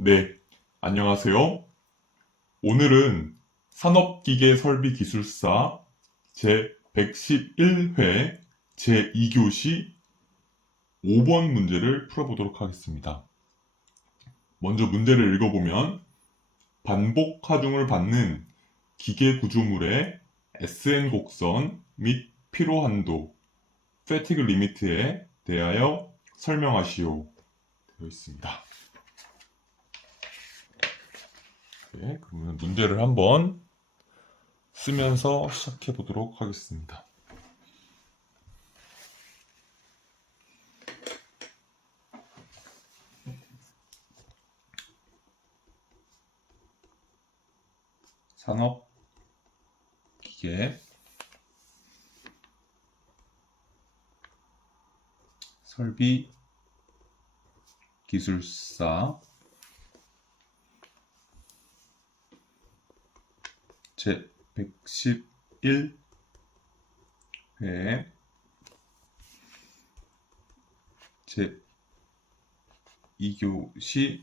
네, 안녕하세요. 오늘은 산업기계설비기술사 제111회 제2교시 5번 문제를 풀어보도록 하겠습니다. 먼저 문제를 읽어보면 반복 하중을 받는 기계 구조물의 SN 곡선 및 피로 한도, 패티그 리미트에 대하여 설명하시오. 되어 있습니다. 네, 그러면 문제를 한번 쓰면서 시작해 보도록 하겠습니다. 산업기계 설비기술사 제111회 제2교시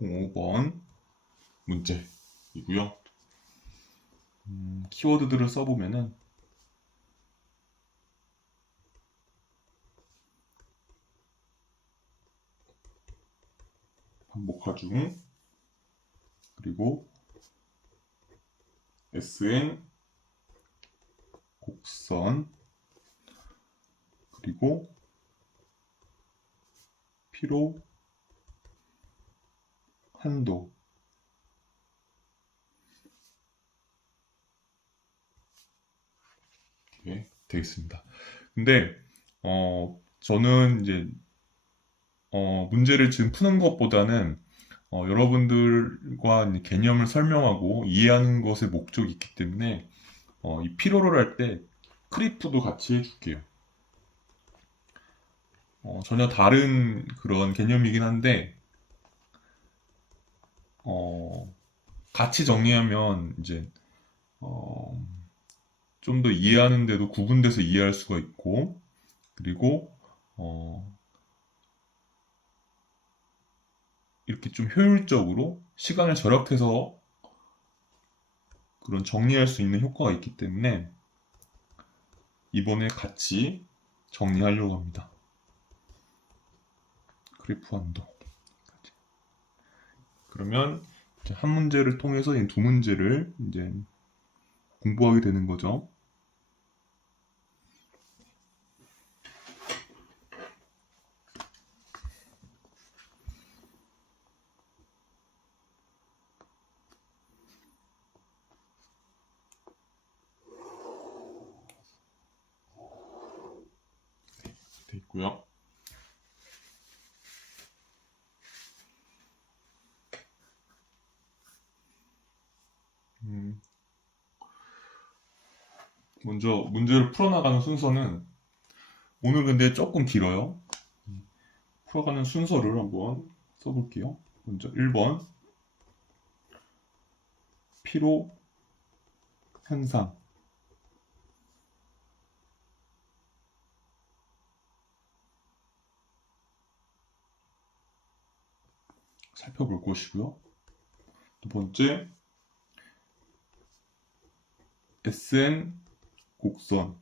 05번 문제이고요. 키워드들을 써보면은 반복하중, 그리고 SN 곡선, 그리고 피로 한도, 이렇게 되겠습니다. 근데 저는 이제 문제를 지금 푸는 것보다는 여러분들과 개념을 설명하고 이해하는 것에 목적이 있기 때문에 이 피로를 할 때 크리프도 같이 해줄게요. 전혀 다른 그런 개념이긴 한데 같이 정리하면 이제 좀 더 이해하는데도 구분돼서 이해할 수가 있고, 그리고 이렇게 좀 효율적으로 시간을 절약해서 그런 정리할 수 있는 효과가 있기 때문에 이번에 같이 정리하려고 합니다. 그래프 한도. 그러면 이제 한 문제를 통해서 이 두 문제를 이제 공부하게 되는 거죠. 돼 있고요. 먼저 문제를 풀어나가는 순서는 오늘 근데 조금 길어요. 풀어가는 순서를 한번 써볼게요. 먼저 1번 피로 현상. 살펴볼 것이고요. 두 번째 SN 곡선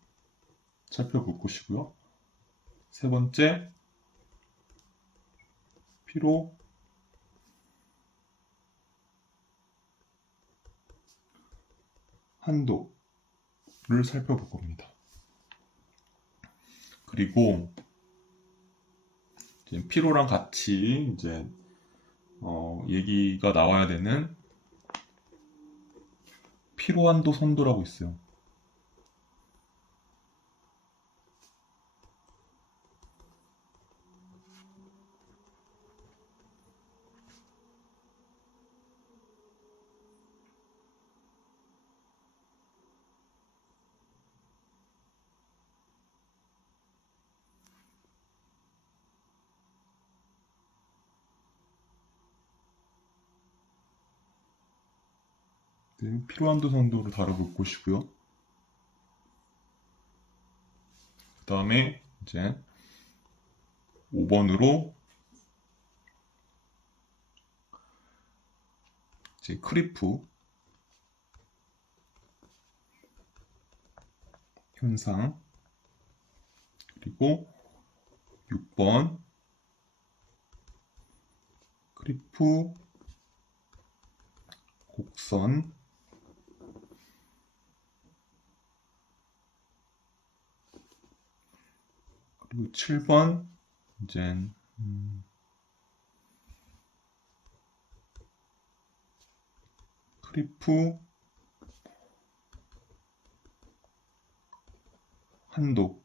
살펴볼 것이고요. 세 번째 피로 한도를 살펴볼 겁니다. 그리고 이제 피로랑 같이 이제 얘기가 나와야 되는 피로 한도 선도라고 있어요. 피로 한도 선도를 다뤄볼 것이고요. 그 다음에 이제 5번으로 이제 크리프 현상, 그리고 6번 크리프 곡선, 그리고 7번 이제 크리프 한도,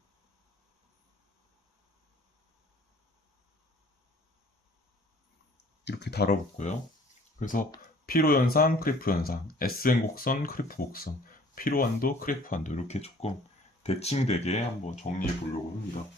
이렇게 다뤄볼 거예요. 그래서 피로 현상, 크리프 현상, SN 곡선, 크리프 곡선, 피로 한도, 크리프 한도, 이렇게 조금 대칭되게 한번 정리해 보려고 합니다.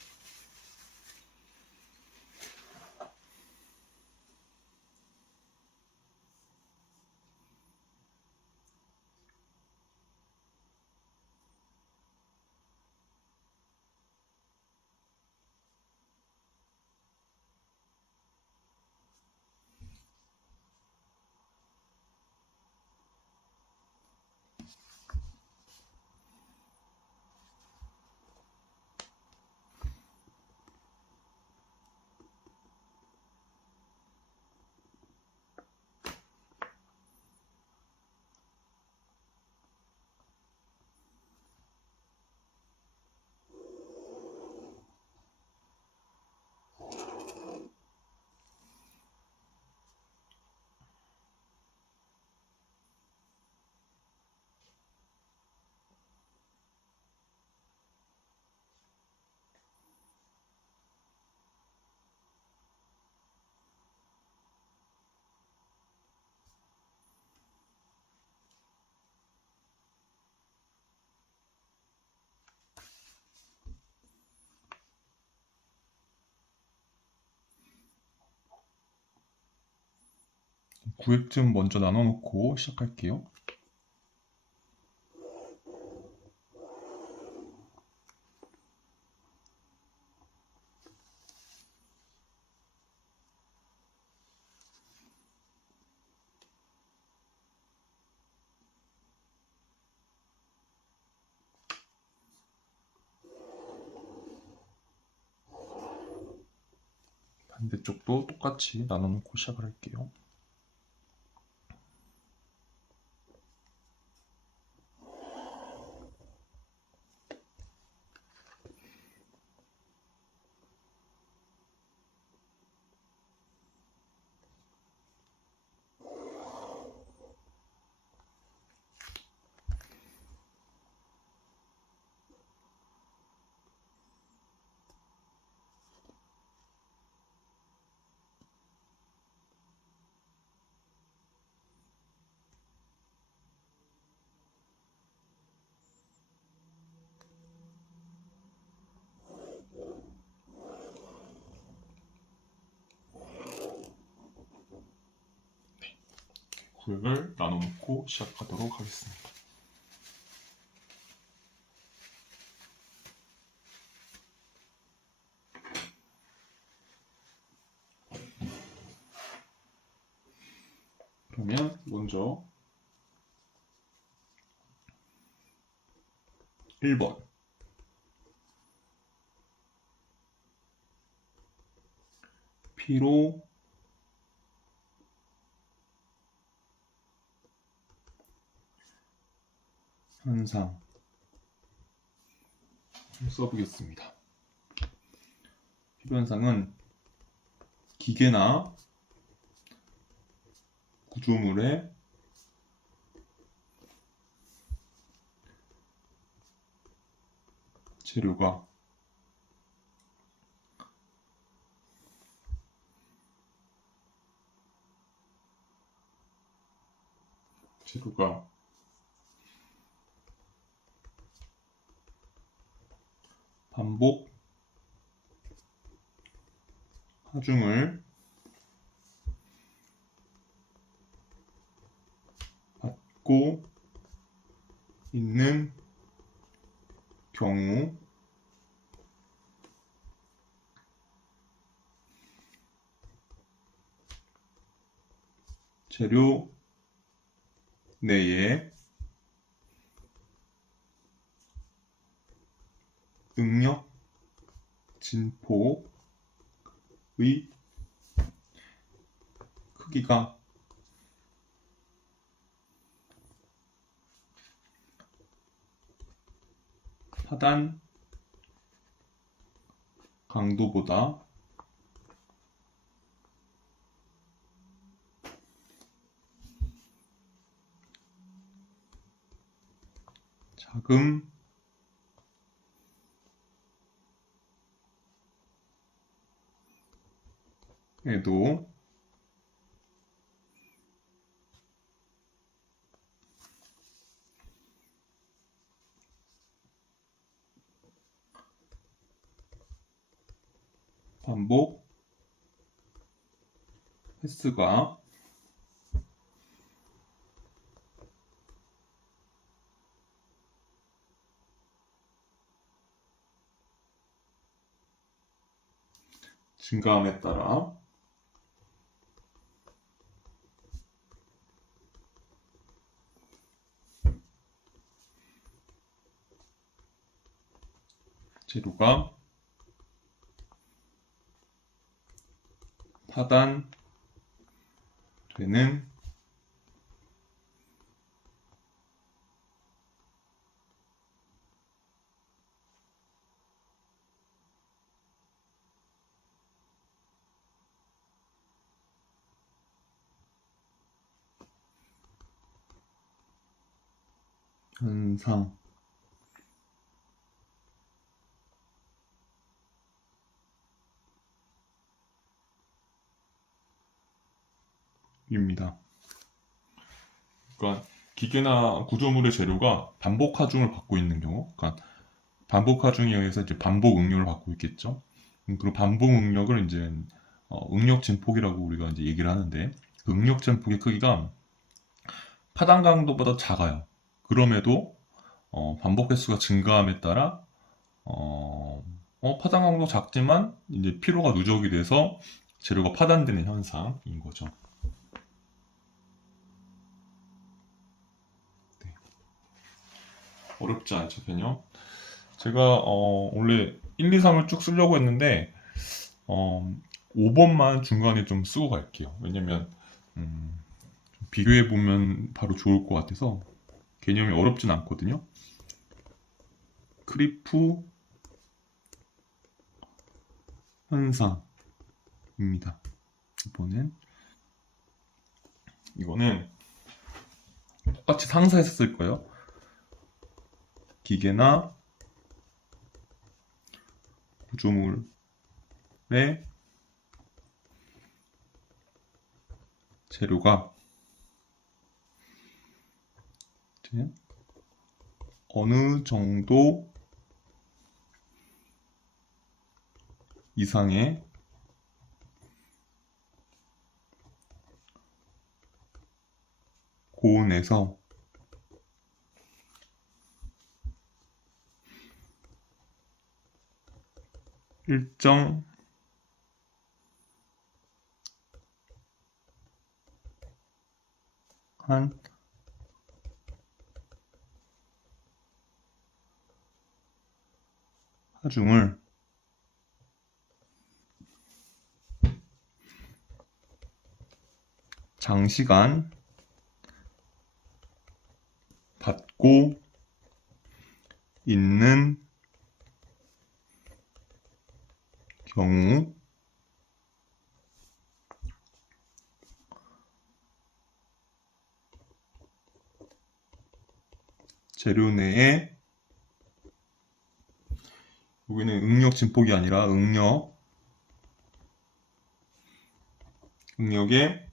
구획점 먼저 나눠놓고 시작할게요. 반대쪽도 똑같이 나눠놓고 시작을 할게요. 구획을 나눠놓고 시작하도록 하겠습니다. 그러면 먼저 1번 피로 현상 써보겠습니다. 피로 현상은 기계나 구조물의 재료가 반복 하중을 받고 있는 경우 재료 내의 응력 진폭의 크기가 파단 강도보다 작음에도 반복 횟수가 증가함에 따라 재료가 파단되는 현상입니다. 그러니까 기계나 구조물의 재료가 반복 하중을 받고 있는 경우, 그러니까 반복 하중에 의해서 이제 반복 응력을 받고 있겠죠. 그리고 반복 응력을 이제 응력 진폭이라고 우리가 이제 얘기를 하는데, 그 응력 진폭의 크기가 파단 강도보다 작아요. 그럼에도 반복 횟수가 증가함에 따라 파단 강도 작지만 이제 피로가 누적이 돼서 재료가 파단되는 현상인 거죠. 네. 어렵지 않죠, 전혀. 제가 원래 1, 2, 3을 쭉 쓰려고 했는데 5번만 중간에 좀 쓰고 갈게요. 왜냐면 비교해 보면 바로 좋을 것 같아서 개념이 어렵진 않거든요. 크리프 현상입니다. 이거는 똑같이 상사에서 쓸 거예요. 기계나 구조물의 재료가 어느 정도 이상의 고온에서 일정 한 하중을 장시간 받고 있는 경우 재료 내에, 여기는 응력 진폭이 아니라 응력의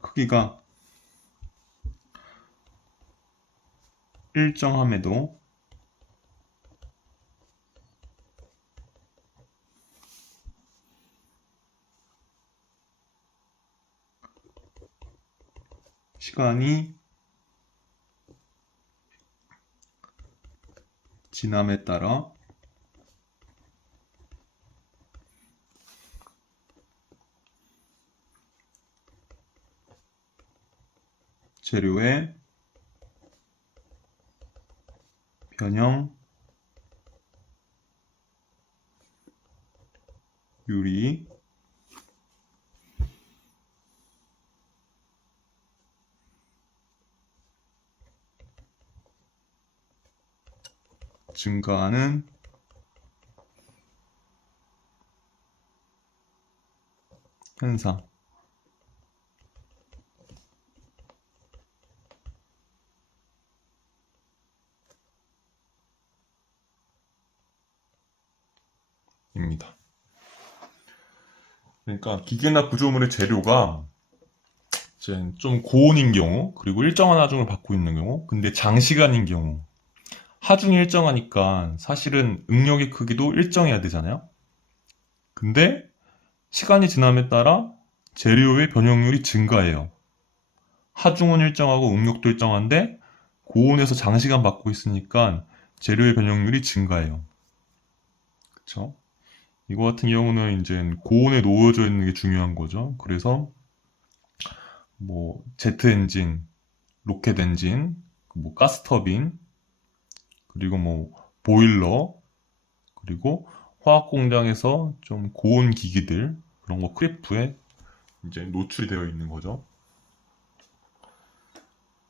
크기가 일정함에도 시간이 지남에 따라 재료의 변형율이 증가하는 현상. 입니다. 그러니까 기계나 구조물의 재료가 이제 좀 고온인 경우, 그리고 일정한 하중을 받고 있는 경우, 근데 장시간인 경우, 하중이 일정하니까 사실은 응력의 크기도 일정해야 되잖아요. 근데 시간이 지남에 따라 재료의 변형률이 증가해요. 하중은 일정하고 응력도 일정한데 고온에서 장시간 받고 있으니까 재료의 변형률이 증가해요. 그쵸? 이거 같은 경우는 이제 고온에 놓여져 있는 게 중요한 거죠. 그래서 뭐 제트 엔진, 로켓 엔진, 뭐 가스터빈, 그리고 뭐 보일러, 그리고 화학 공장에서 좀 고온 기기들 그런 거 크래프에 이제 노출이 되어 있는 거죠.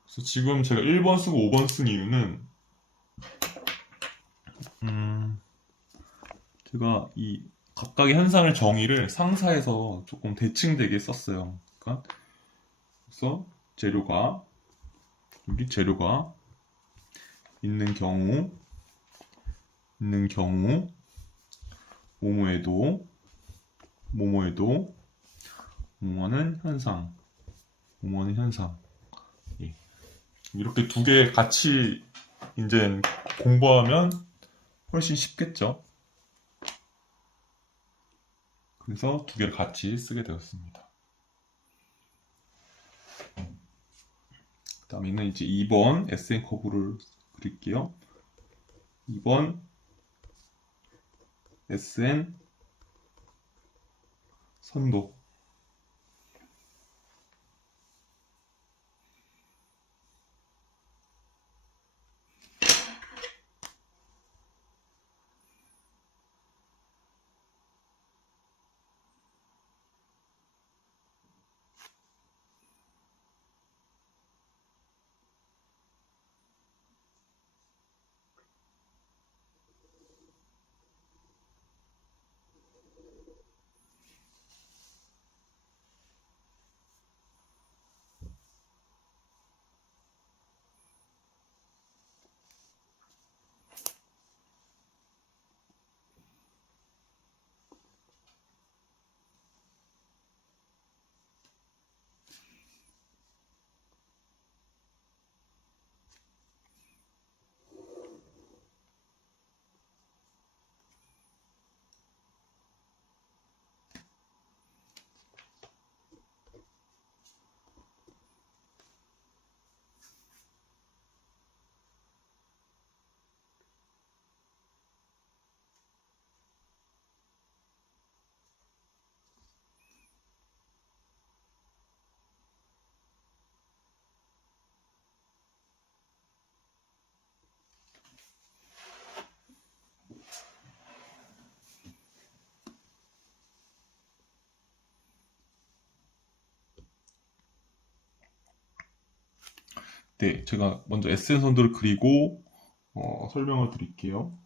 그래서 지금 제가 1번 쓰고 5번 쓴 이유는 제가 이 각각의 현상의 정의를 상사에서 조금 대칭되게 썼어요. 그러니까 그래서 재료가 있는 경우 뭐뭐에도 뭐뭐하는 현상. 예. 이렇게 두 개 같이 이제 공부하면 훨씬 쉽겠죠. 그래서 두 개를 같이 쓰게 되었습니다. 그 다음에는 이제 2번 SN 커브를 그릴게요. 2번 SN 선도. 네, 제가 먼저 SN 선도를 그리고 설명을 드릴게요.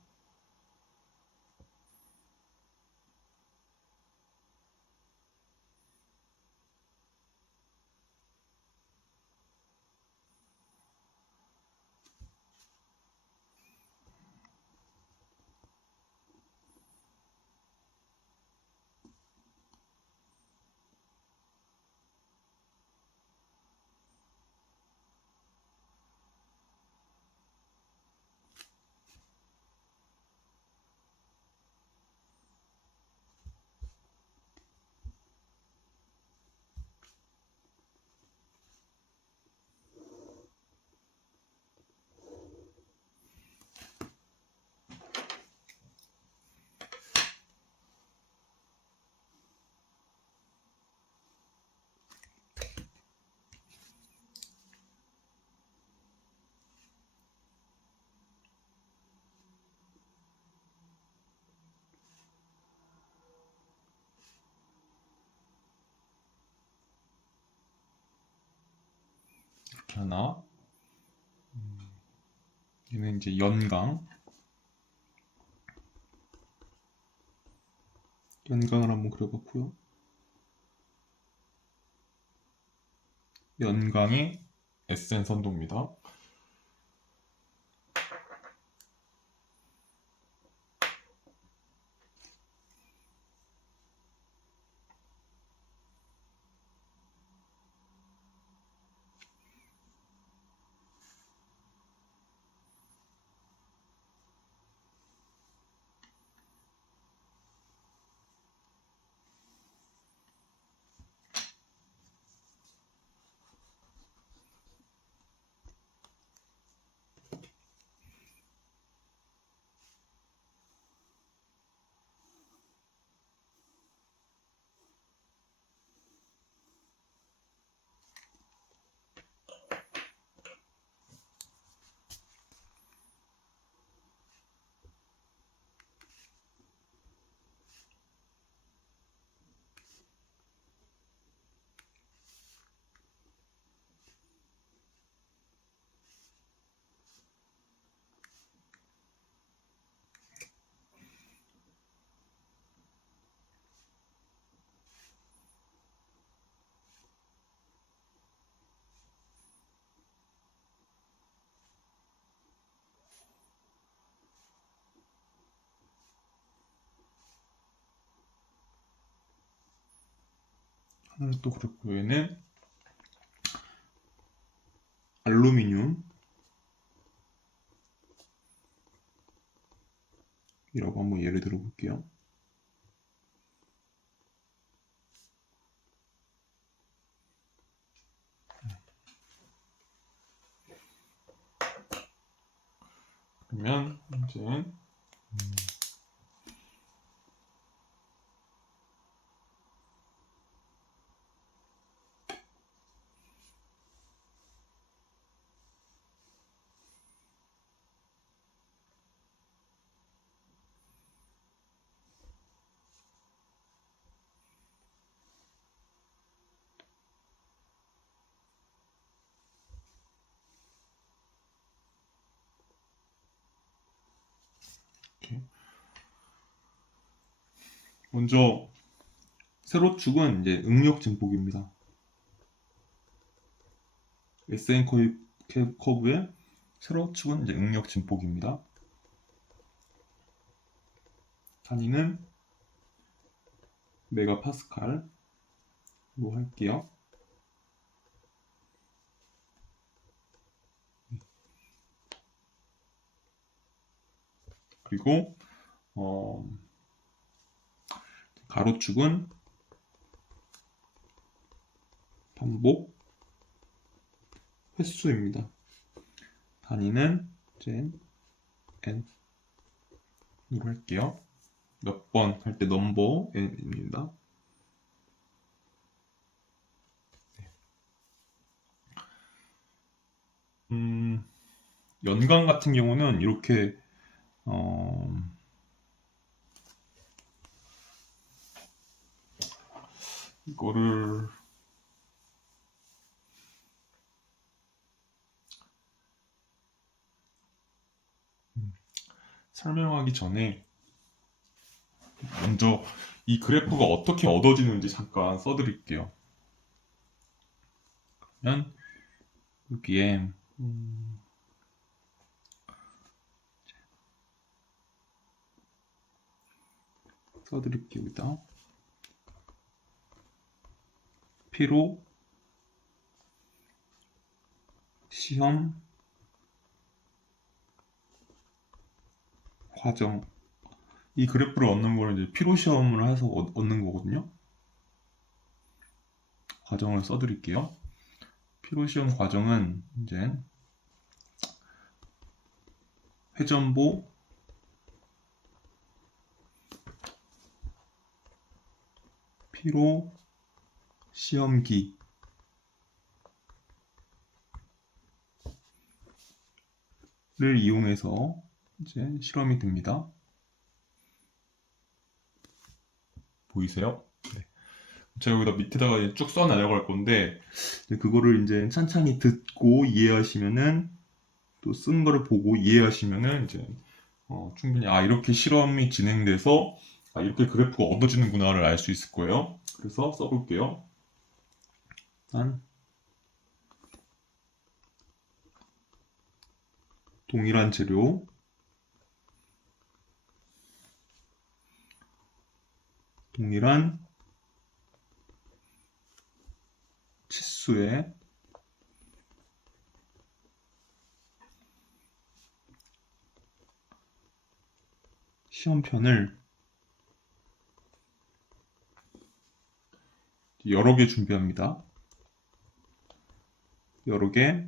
하나, 얘는 이제 연강을 한번 그려봤고요. 연강의 SN 선도입니다. 하나를 또 그렸고, 얘는 알루미늄이라고 한번 예를 들어 볼게요. 그러면 이제 이렇게 먼저 세로축은 이제 응력 증폭입니다. SN 커브의 세로축은 이제 응력 증폭입니다. 단위는 메가파스칼로 할게요. 그리고 가로축은 반복 횟수입니다. 단위는 이제 n으로 할게요. 몇 번 할 때 넘버 n입니다. 연강 같은 경우는 이렇게 이거를 설명하기 전에 먼저 이 그래프가 어떻게 얻어지는지 잠깐 써드릴게요. 그러면 여기에 써드릴게요. 여기다 피로 시험 과정, 이 그래프를 얻는 거를 이제 피로 시험을 해서 얻는 거거든요. 과정을 써드릴게요. 피로 시험 과정은 이제 회전보 피로 시험기를 이용해서 이제 실험이 됩니다. 보이세요? 네. 제가 여기다 밑에다가 이제 쭉 써 내려갈 건데 이제 그거를 이제 찬찬히 듣고 이해하시면은 또 쓴 거를 보고 이해하시면은 이제 충분히 이렇게 실험이 진행돼서 이렇게 그래프가 얻어지는구나를 알 수 있을 거예요. 그래서 써볼게요. 일단 동일한 재료, 동일한 치수의 시험편을 여러 개 준비합니다. 여러 개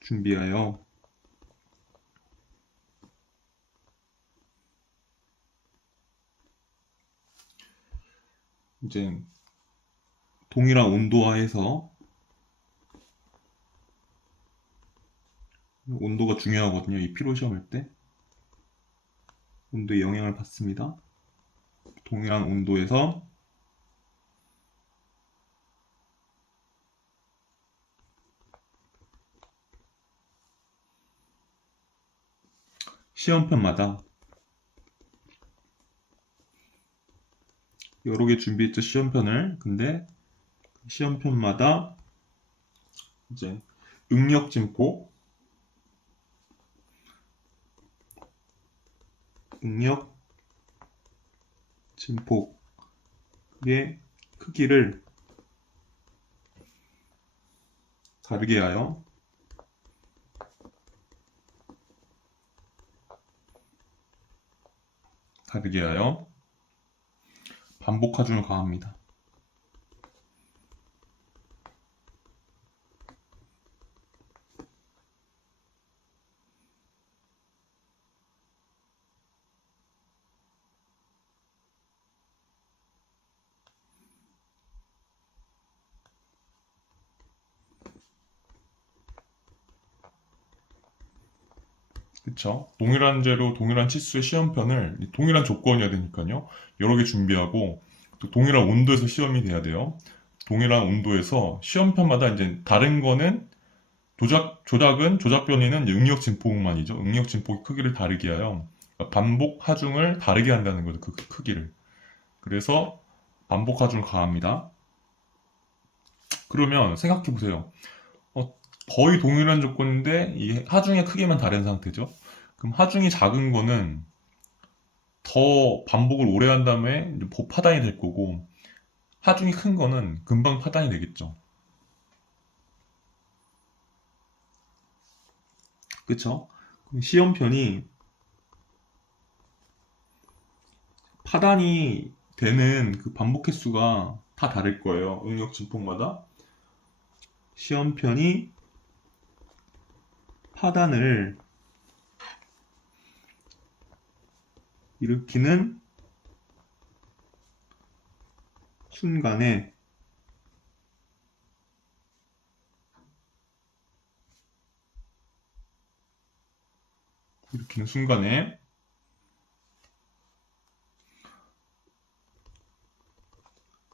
준비하여 이제 동일한 온도하에서 온도가 중요하거든요. 이 피로 시험할 때 온도에 영향을 받습니다. 동일한 온도에서 시험편마다 여러 개 준비했죠. 시험편을. 근데 시험편마다 이제 응력 진폭, 응력 진폭의 크기를 다르게 하여 반복 하중을 가합니다. 그쵸? 동일한 재료, 동일한 치수의 시험편을 동일한 조건이어야 되니까요. 여러 개 준비하고 또 동일한 온도에서 시험이 돼야 돼요. 동일한 온도에서 시험편마다 이제 다른 거는 조작 변이는 응력 진폭만이죠. 응력 진폭의 크기를 다르게 하여 그러니까 반복 하중을 다르게 한다는 거죠. 그 크기를. 그래서 반복 하중을 가합니다. 그러면 생각해 보세요. 거의 동일한 조건인데 이 하중의 크기만 다른 상태죠. 그럼 하중이 작은 거는 더 반복을 오래 한 다음에 이제 파단이 될 거고 하중이 큰 거는 금방 파단이 되겠죠. 그쵸? 그럼 시험편이 파단이 되는 그 반복 횟수가 다 다를 거예요. 응력 진폭마다. 시험편이 파단을 일으키는 순간에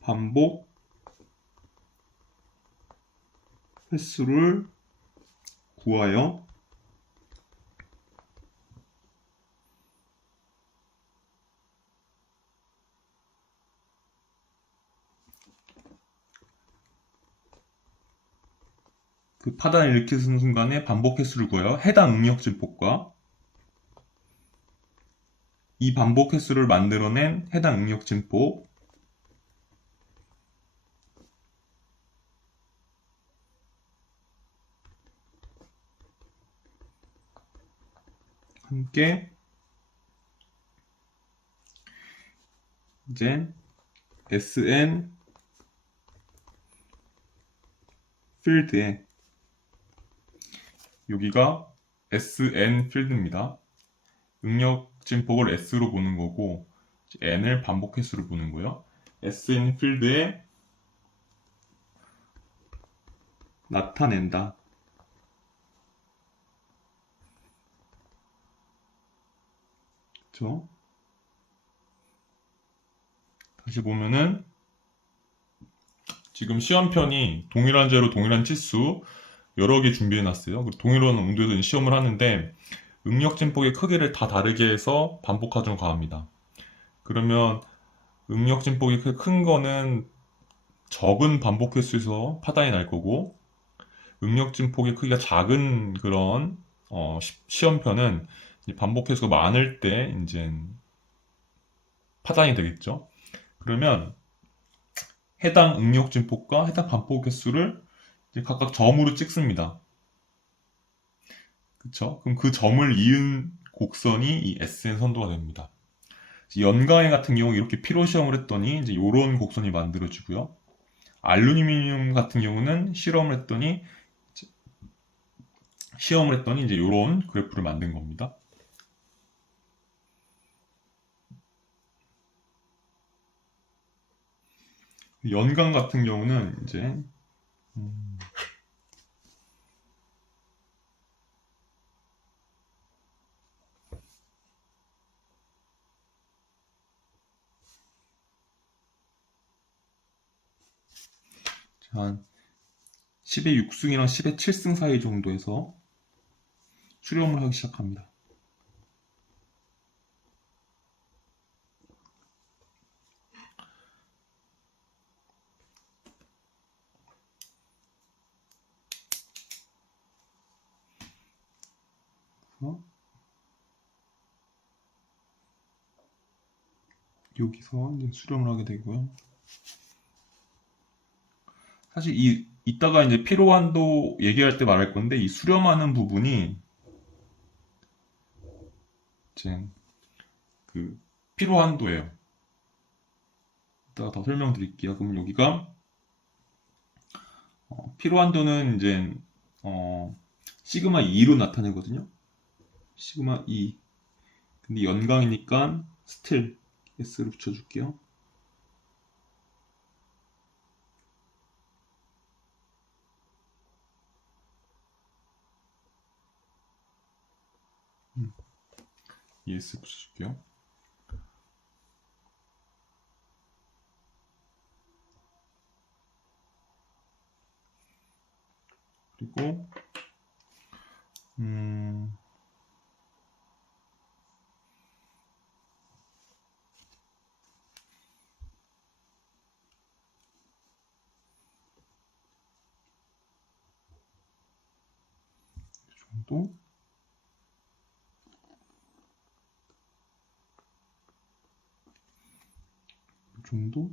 반복 횟수를 구하여 그 파단을 일으키는 순간에 반복 횟수를 구하여 해당 응력 진폭과 이 반복 횟수를 만들어낸 해당 응력 진폭 함께 이제 SN 필드에 여기가 SN 필드입니다. 응력 진폭을 S로 보는 거고 N을 반복 횟수로 보는 거예요. SN 필드에 나타낸다. 그렇죠? 다시 보면은 지금 시험편이 동일한 재료, 동일한 치수 여러 개 준비해 놨어요. 동일한 온도에서 시험을 하는데 응력 진폭의 크기를 다 다르게 해서 반복 하중을 가합니다. 그러면 응력 진폭이 큰 거는 적은 반복 횟수에서 파단이 날 거고, 응력 진폭의 크기가 작은 그런 시험편은 반복 횟수가 많을 때 이제 파단이 되겠죠. 그러면 해당 응력 진폭과 해당 반복 횟수를 이제 각각 점으로 찍습니다. 그쵸? 그럼 그 점을 이은 곡선이 이 SN 선도가 됩니다. 연강에 같은 경우 이렇게 피로 시험을 했더니 이제 이런 곡선이 만들어지고요. 알루미늄 같은 경우는 시험을 했더니 이제 이런 그래프를 만든 겁니다. 연강 같은 경우는 이제 음, 한 10의 6승이랑 10의 7승 사이 정도에서 수렴을 하기 시작합니다. 여기서 이제 수렴을 하게 되고요. 사실 이따가 이제 피로한도 얘기할 때 말할 건데 이 수렴하는 부분이 이제 그 피로한도예요. 이따가 더 설명드릴게요. 그럼 여기가 피로한도는 이제 시그마 2로 나타내거든요. 시그마 2. 근데 연강이니까 스틸 S를 붙여줄게요. ES 붙여줄게요. 그리고 이 정도. 이 정도.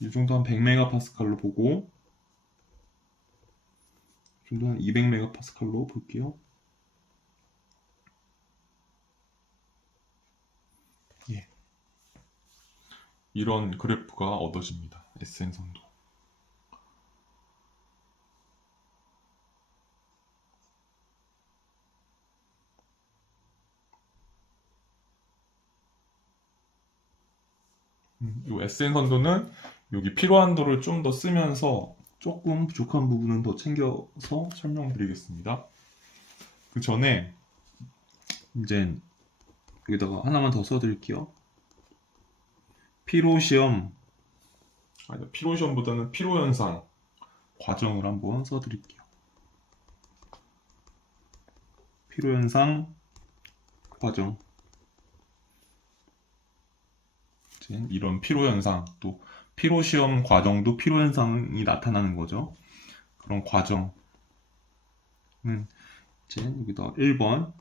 이 정도 한 100메가파스칼로 보고, 이 정도 한 200메가파스칼로 볼게요. 예. 이런 그래프가 얻어집니다. SN 선도. 이 SN 선도는 여기 필요한도를 좀 더 쓰면서 조금 부족한 부분은 더 챙겨서 설명드리겠습니다. 그 전에 이제 여기다가 하나만 더 써드릴게요. 피로시험, 아니 피로시험보다는 피로현상 과정을 한번 써드릴게요. 피로현상 과정. 이런 피로현상, 또 피로시험 과정도 피로현상이 나타나는 거죠. 그런 과정은 이제 여기다 1번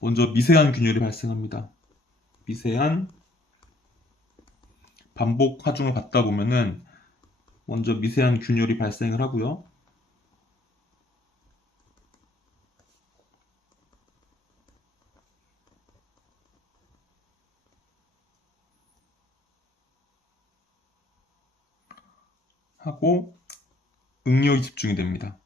먼저 미세한 균열이 발생합니다. 미세한 반복 하중을 받다 보면은 먼저 미세한 균열이 발생을 하고요. 하고 응력이 집중이 됩니다.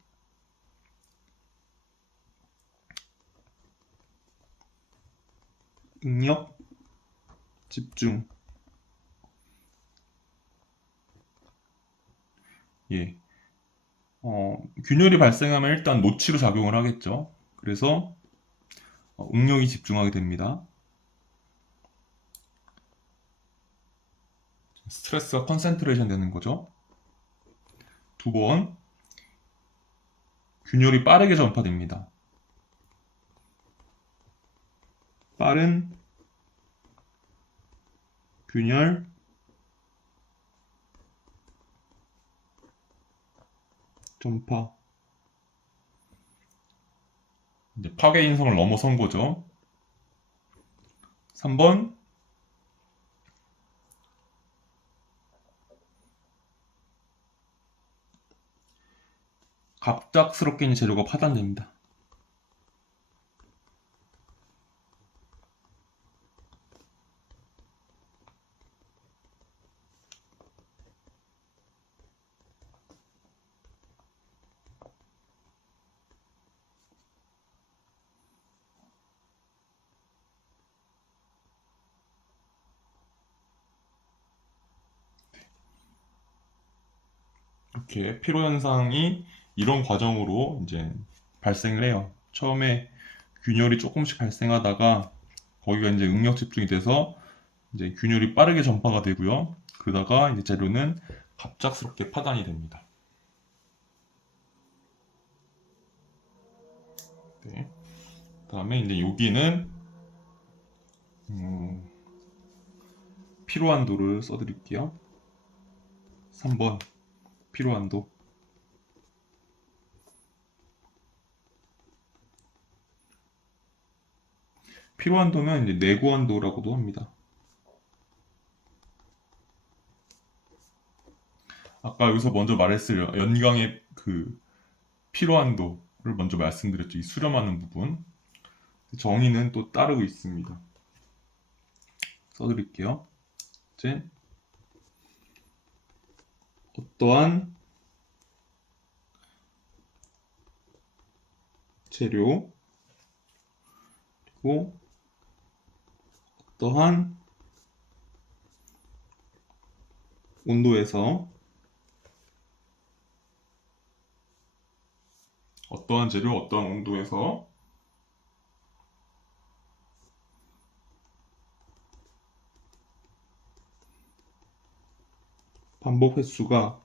응력 집중. 예. 균열이 발생하면 일단 노치로 작용을 하겠죠. 그래서 응력이 집중하게 됩니다. 스트레스가 컨센트레이션 되는 거죠. 두 번, 균열이 빠르게 전파됩니다. 빠른 균열 전파. 이제 파괴 인성을 넘어선 거죠. 3번, 갑작스럽게 재료가 파단됩니다. 이렇게 피로 현상이 이런 과정으로 이제 발생을 해요. 처음에 균열이 조금씩 발생하다가 거기가 이제 응력 집중이 돼서 이제 균열이 빠르게 전파가 되고요. 그러다가 이제 재료는 갑작스럽게 파단이 됩니다. 네. 그다음에 이제 여기는 피로한도를 써드릴게요. 3번 피로한도. 피로한도면 이제 내구한도라고도 합니다. 아까 여기서 먼저 말했을 연강의 그 피로한도를 먼저 말씀드렸죠. 이 수렴하는 부분. 정의는 또 따르고 있습니다. 써드릴게요. 이제 어떠한 재료 그리고 어떠한 온도에서 어떠한 재료 어떠한 온도에서 반복 횟수가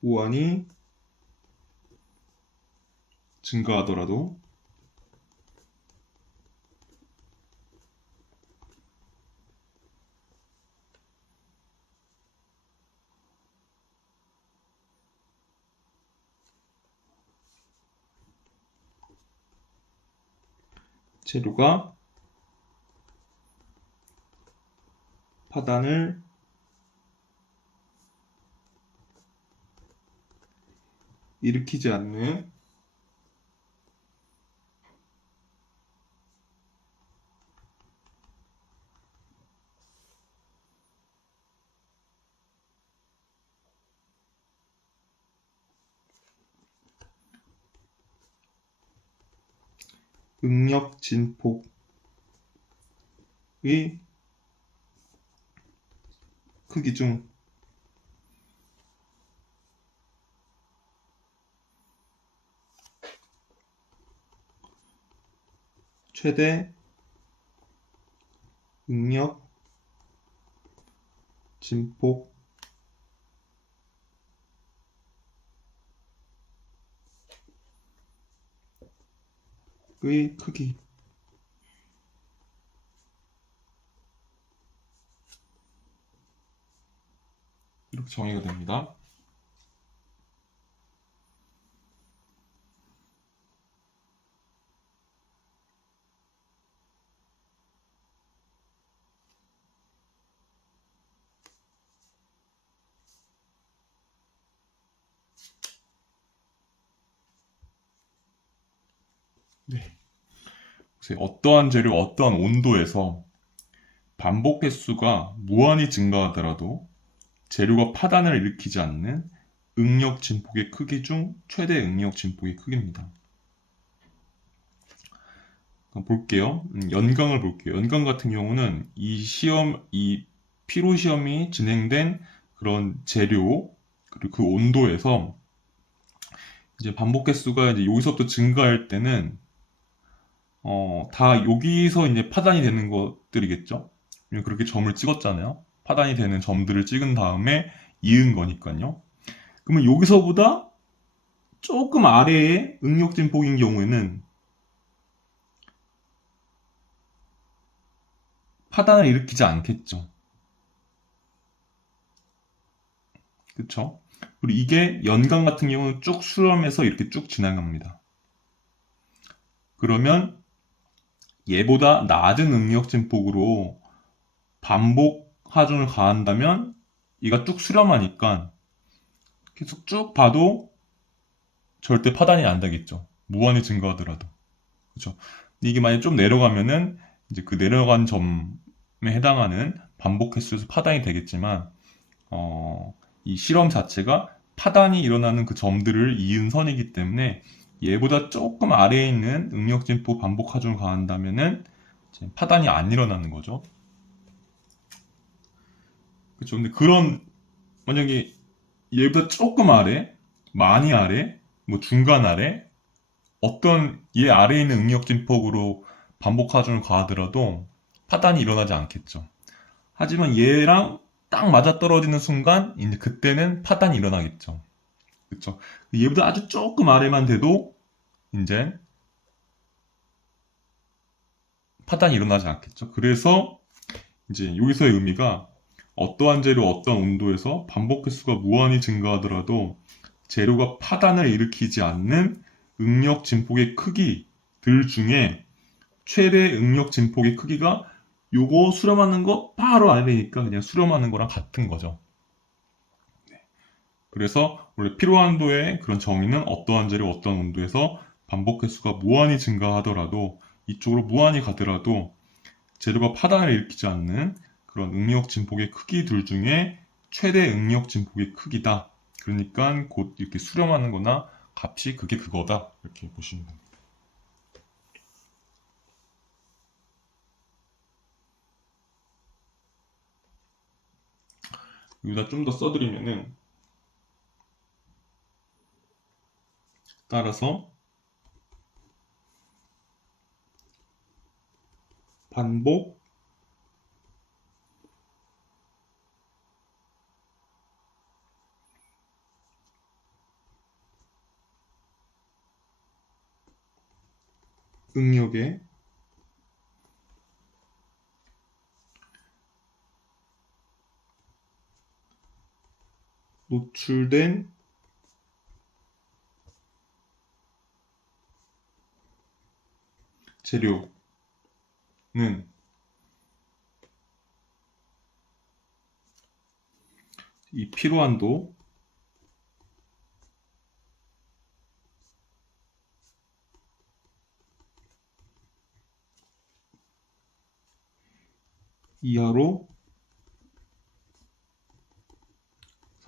무한히 증가하더라도 재료가 파단을 일으키지 않는 응력 진폭의 크기 중 최대 응력 진폭의 크기 이렇게 정의가 됩니다. 네. 어떠한 재료, 어떠한 온도에서 반복 횟수가 무한히 증가하더라도 재료가 파단을 일으키지 않는 응력 진폭의 크기 중 최대 응력 진폭의 크기입니다. 볼게요. 연강을 볼게요. 연강 같은 경우는 이 피로 시험이 진행된 그런 재료, 그리고 그 온도에서 이제 반복 횟수가 이제 여기서부터 증가할 때는, 다 여기서 이제 파단이 되는 것들이겠죠? 그렇게 점을 찍었잖아요. 파단이 되는 점들을 찍은 다음에 이은 거니까요. 그러면 여기서보다 조금 아래의 응력진폭인 경우에는 파단을 일으키지 않겠죠. 그쵸? 그리고 이게 연강 같은 경우는 쭉 수렴해서 이렇게 쭉 지나갑니다. 그러면 얘보다 낮은 응력 진폭으로 반복 하중을 가한다면 얘가 쭉 수렴하니까 계속 쭉 봐도 절대 파단이 안 되겠죠. 무한히 증가하더라도. 그렇죠. 이게 만약에 좀 내려가면은 이제 그 내려간 점에 해당하는 반복 횟수에서 파단이 되겠지만, 이 실험 자체가 파단이 일어나는 그 점들을 이은 선이기 때문에 얘보다 조금 아래에 있는 응력진포 반복 하중을 가한다면은 이제 파단이 안 일어나는 거죠. 그렇죠. 근데 그런, 만약에 얘보다 조금 아래, 많이 아래, 뭐 중간 아래, 어떤 얘 아래에 있는 응력진폭으로 반복 하중을 가하더라도 파단이 일어나지 않겠죠. 하지만 얘랑 딱 맞아떨어지는 순간 이제 그때는 파단이 일어나겠죠. 그렇죠. 얘보다 아주 조금 아래만 돼도 이제 파단이 일어나지 않겠죠. 그래서 이제 여기서의 의미가 어떠한 재료 어떤 온도에서 반복 횟수가 무한히 증가하더라도 재료가 파단을 일으키지 않는 응력 진폭의 크기들 중에 최대 응력 진폭의 크기가 요거 수렴하는 거 바로 아래니까 그냥 수렴하는 거랑 같은 거죠. 그래서 원래 피로한도의 그런 정의는 어떠한 재료 어떤 온도에서 반복 횟수가 무한히 증가하더라도 이쪽으로 무한히 가더라도 재료가 파단을 일으키지 않는 그런 응력 진폭의 크기 둘 중에 최대 응력 진폭의 크기다. 그러니까 곧 이렇게 수렴하는 거나 값이 그게 그거다. 이렇게 보시면 됩니다. 여기다 좀 더 써드리면은 따라서 반복 응력에 노출된 재료는 이 피로한도 이하로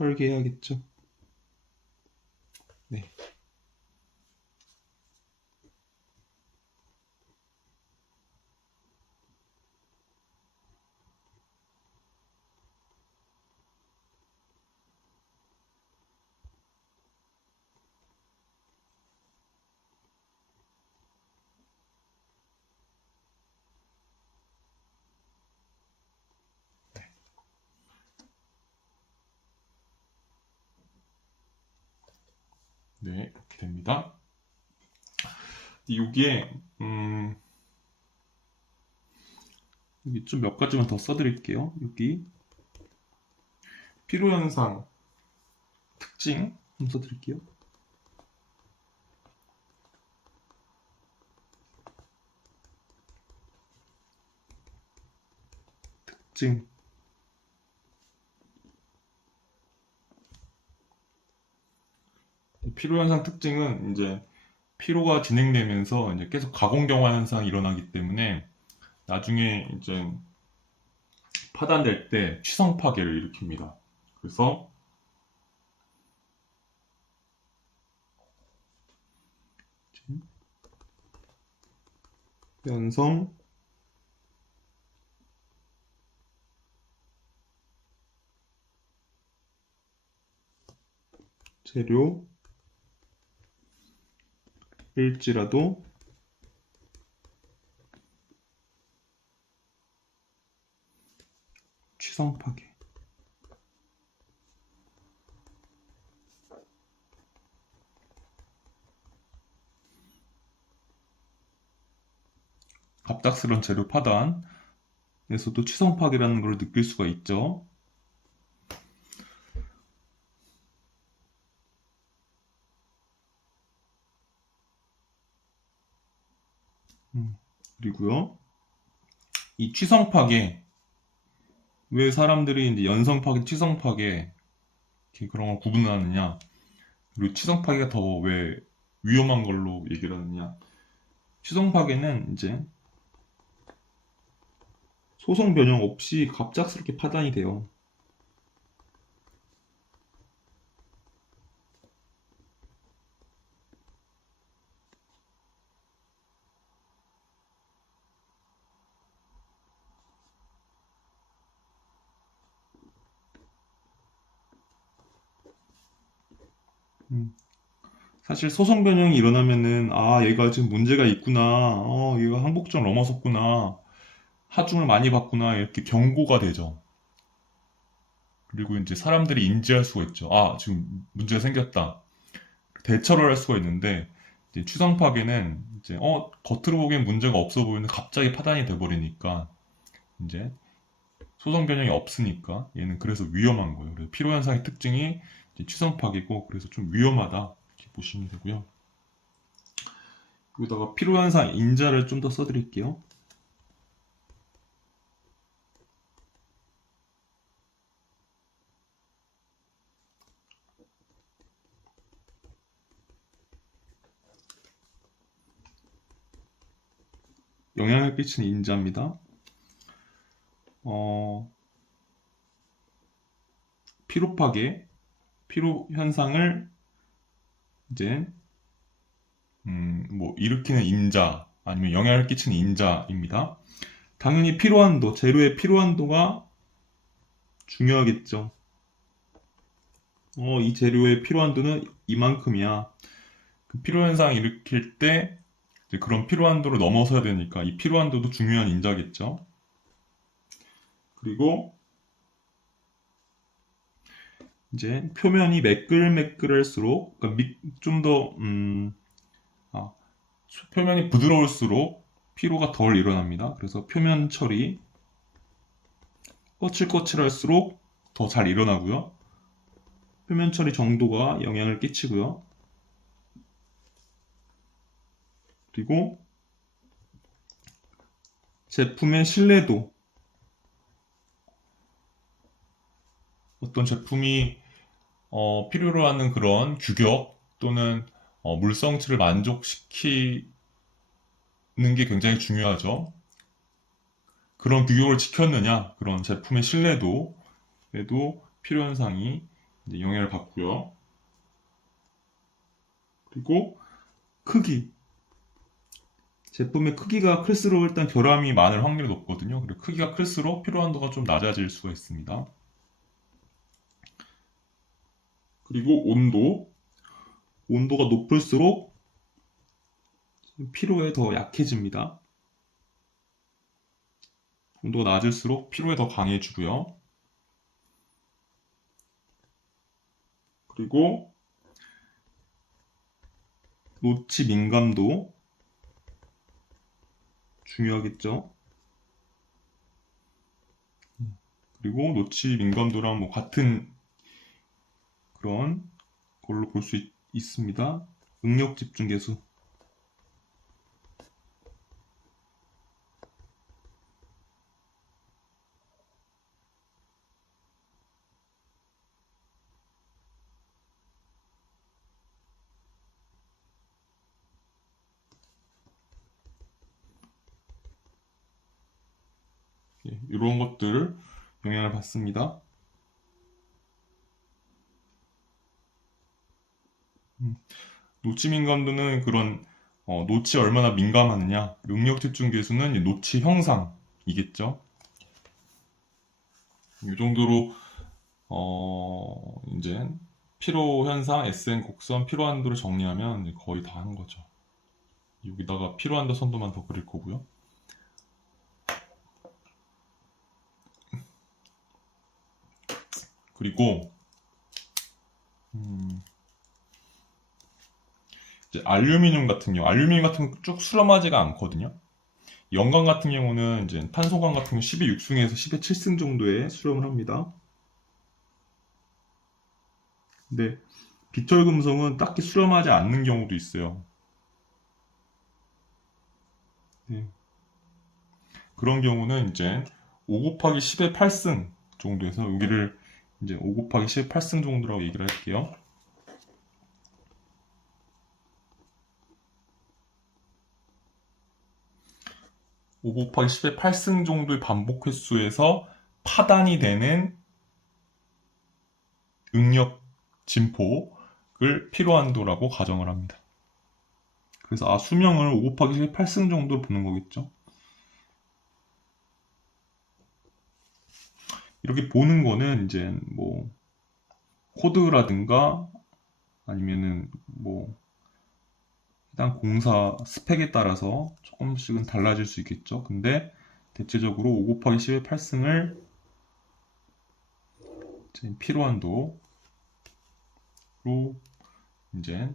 설계해야겠죠. 네. 네, 이렇게 됩니다. 여기에 여기 좀 몇 가지만 더 써드릴게요. 여기 피로 현상 특징 한번 써드릴게요. 특징. 피로 현상 특징은 이제 피로가 진행되면서 이제 계속 가공경화 현상이 일어나기 때문에 나중에 이제 파단될 때 취성 파괴를 일으킵니다. 그래서 연성 재료일지라도 취성 파괴. 갑작스런 재료 파단에서도 취성 파괴라는 걸 느낄 수가 있죠. 그리고요, 이 취성 파괴, 왜 사람들이 이제 연성 파괴, 취성 파괴 이렇게 그런 걸 구분하느냐? 그리고 취성 파괴가 더 왜 위험한 걸로 얘기를 하느냐? 취성 파괴는 이제 소송 변형 없이 갑작스럽게 파단이 돼요. 음. 사실 소송 변형이 일어나면은 아 얘가 지금 문제가 있구나, 얘가 항복점을 넘어섰구나, 하중을 많이 받구나 이렇게 경고가 되죠. 그리고 이제 사람들이 인지할 수가 있죠. 아 지금 문제가 생겼다. 대처를 할 수가 있는데 이제 추상 파괴는 이제 겉으로 보기엔 문제가 없어 보이는데 갑자기 파단이 돼버리니까 이제 소송 변형이 없으니까 얘는 그래서 위험한 거예요. 그래서 피로 현상의 특징이 이제 추상 파괴고 그래서 좀 위험하다 이렇게 보시면 되고요. 여기다가 피로 현상 인자를 좀 더 써드릴게요. 영향을 끼치는 인자입니다. 피로 파괴, 피로 현상을 이제 뭐 일으키는 인자 아니면 영향을 끼치는 인자입니다. 당연히 피로한도, 재료의 피로한도가 중요하겠죠. 이 재료의 피로한도는 이만큼이야. 그 피로 현상 일으킬 때 이제 그런 피로한도를 넘어서야 되니까 이 피로한도도 중요한 인자겠죠. 그리고 이제 표면이 매끌매끌할수록 그러니까 좀더 표면이 부드러울수록 피로가 덜 일어납니다. 그래서 표면 처리 거칠거칠할수록 더 잘 일어나고요. 표면 처리 정도가 영향을 끼치고요. 그리고 제품의 신뢰도, 어떤 제품이 필요로 하는 그런 규격 또는 물성치를 만족시키는 게 굉장히 중요하죠. 그런 규격을 지켰느냐, 그런 제품의 신뢰도에도 필요 현상이 이제 영향을 받고요. 그리고 크기, 제품의 크기가 클수록 일단 결함이 많을 확률이 높거든요. 그리고 크기가 클수록 필요 한도가 좀 낮아질 수가 있습니다. 그리고 온도가 높을수록 피로에 더 약해집니다. 온도가 낮을수록 피로에 더 강해지고요. 그리고 노치 민감도 중요하겠죠. 그리고 노치 민감도랑 뭐 같은 그런 걸로 볼 수 있습니다. 응력 집중 계수. 이런 것들 영향을 받습니다. 노치 민감도는 그런 노치에 얼마나 민감하느냐. 응력 집중 계수는 이 노치 형상이겠죠. 이 정도로 이제 피로 현상, SN 곡선, 피로 한도를 정리하면 이제 거의 다 한 거죠. 여기다가 피로 한도 선도만 더 그릴 거고요. 그리고 이제 알루미늄 같은 경우 쭉 수렴하지가 않거든요. 연광 같은 경우는 이제 탄소광 같은 경우 10의 6승에서 10의 7승 정도에 수렴을 합니다. 근데 비철 금속은 딱히 수렴하지 않는 경우도 있어요. 네. 그런 경우는 이제 5 곱하기 10의 8승 정도에서 여기를 이제 5 곱하기 10의 8승 정도라고 얘기를 할게요. 5 곱하기 10의 8승 정도의 반복 횟수에서 파단이 되는 응력 진폭을 피로한도라고 가정을 합니다. 그래서 수명을 5 곱하기 10의 8승 정도로 보는 거겠죠. 이렇게 보는 거는 이제 뭐 코드라든가 아니면은 뭐 해당 공사 스펙에 따라서 조금씩은 달라질 수 있겠죠. 근데 대체적으로 5 곱하기 10의 8승을 피로한도로 이제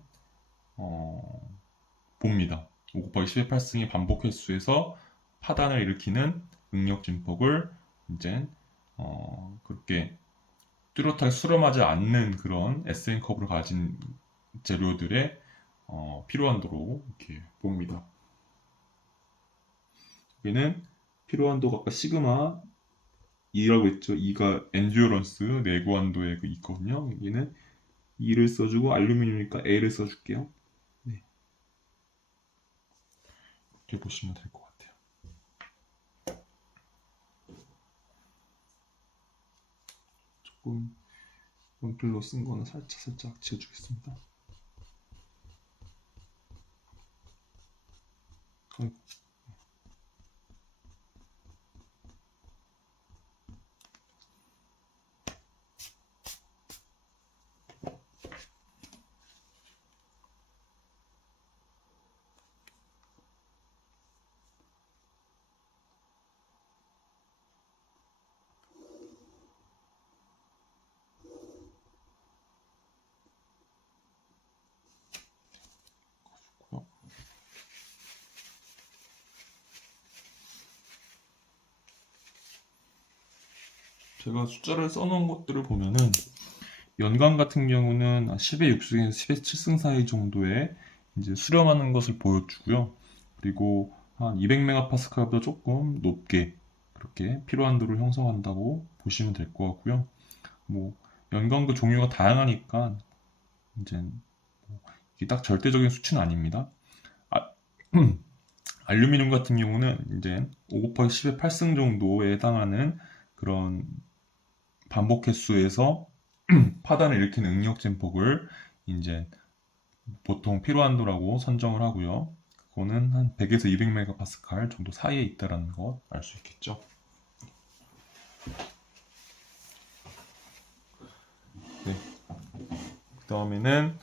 봅니다. 5 곱하기 10의 8승의 반복 횟수에서 파단을 일으키는 응력 진폭을 이제 그렇게 뚜렷하게 수렴하지 않는 그런 SN 커브를 가진 재료들의 피로한도로 이렇게 봅니다. 여기는 피로한도가 아까 시그마 2라고 했죠. 2가 엔듀어런스 내구한도에 있거든요. 여기는 2를 써주고 알루미늄이니까 A를 써줄게요. 네. 이렇게 보시면 될 것 같아요. 조금 연필로 쓴 거는 살짝 지워주겠습니다. 아이고. 제가 숫자를 써놓은 것들을 보면은 연간 같은 경우는 10의 6승에서 10의 7승 사이 정도의 이제 수렴하는 것을 보여주고요. 그리고 한 200메가파스칼보다 조금 높게 그렇게 피로한도를 형성한다고 보시면 될 것 같고요. 뭐 연간도 종류가 다양하니까 이제 이게 딱 절대적인 수치는 아닙니다. 아, 알루미늄 같은 경우는 이제 5 곱하기 10의 8승 정도에 해당하는 그런 반복 횟수에서 파단을 일으키는 응력 진폭을 이제 보통 피로한도라고 선정을 하고요. 그거는 한 100에서 200메가파스칼 정도 사이에 있다는 거 알 수 있겠죠. 네. 그 다음에는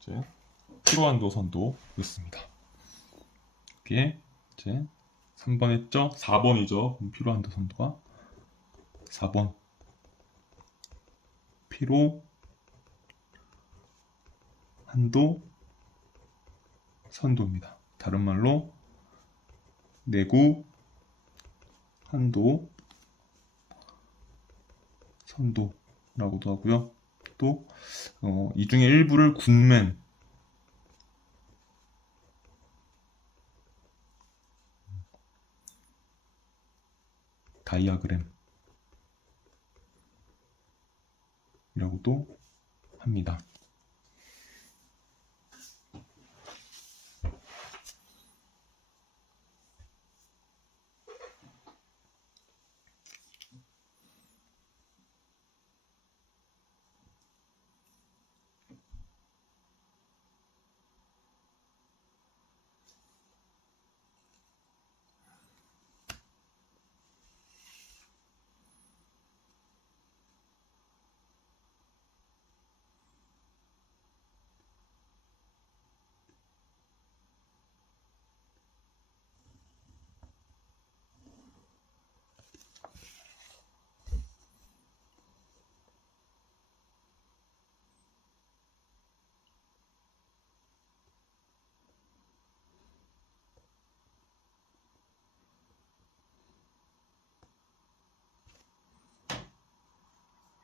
이제 피로한도 선도 있습니다. 이게 이제 3번 했죠? 4번이죠. 피로한도 선도가 4번 피로 한도 선도입니다. 다른 말로 내구 한도 선도라고도 하고요. 또 이 중에 일부를 군맨 다이아그램이라고도 합니다.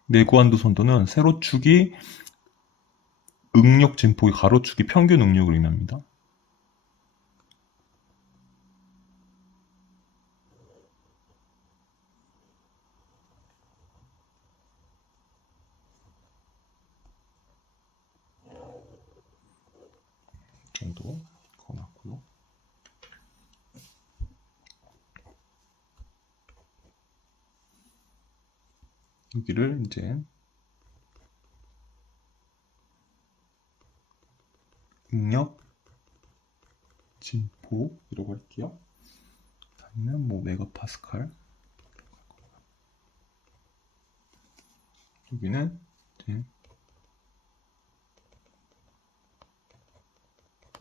내구한도 선도는 세로축이 응력 진폭이 가로축이 평균 응력을 의미합니다. 정도 그어놨고요. 여기를 이제 응력 진폭이라고 할게요. 아니면 뭐 메가파스칼. 여기는 이제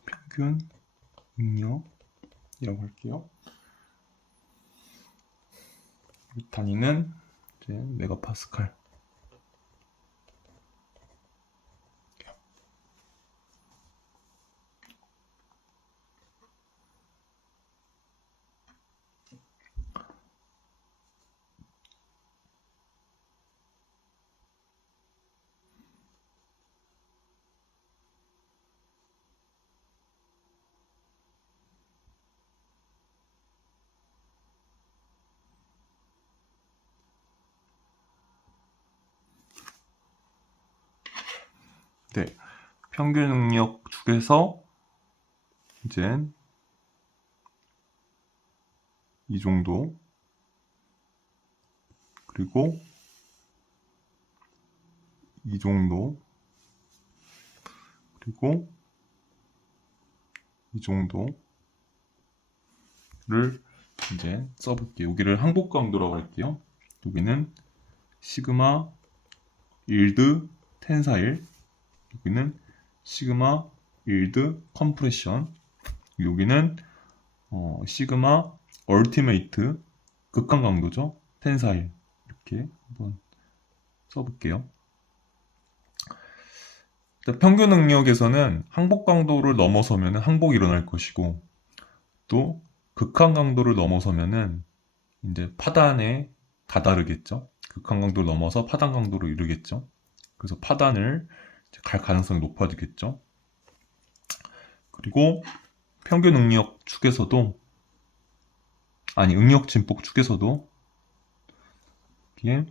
평균 응력이라고 할게요. 단위는 이제 메가파스칼. 네, 평균 응력 축에서 이제 이 정도, 그리고 이 정도, 그리고 이 정도를 이제 써볼게요. 여기를 항복 강도라고 할게요. 여기는 시그마 일드 텐사일, 여기는 시그마 일드 컴프레션, 여기는 시그마 얼티메이트 극한 강도죠. 텐사일. 이렇게 한번 써볼게요. 평균 응력에서는 항복 강도를 넘어서면 항복이 일어날 것이고, 또 극한 강도를 넘어서면은 이제 파단에 다다르겠죠. 극한 강도를 넘어서 파단 강도로 이르겠죠. 그래서 파단을 갈 가능성이 높아지겠죠. 그리고 평균 응력 축에서도, 아니 응력 진폭 축에서도 이게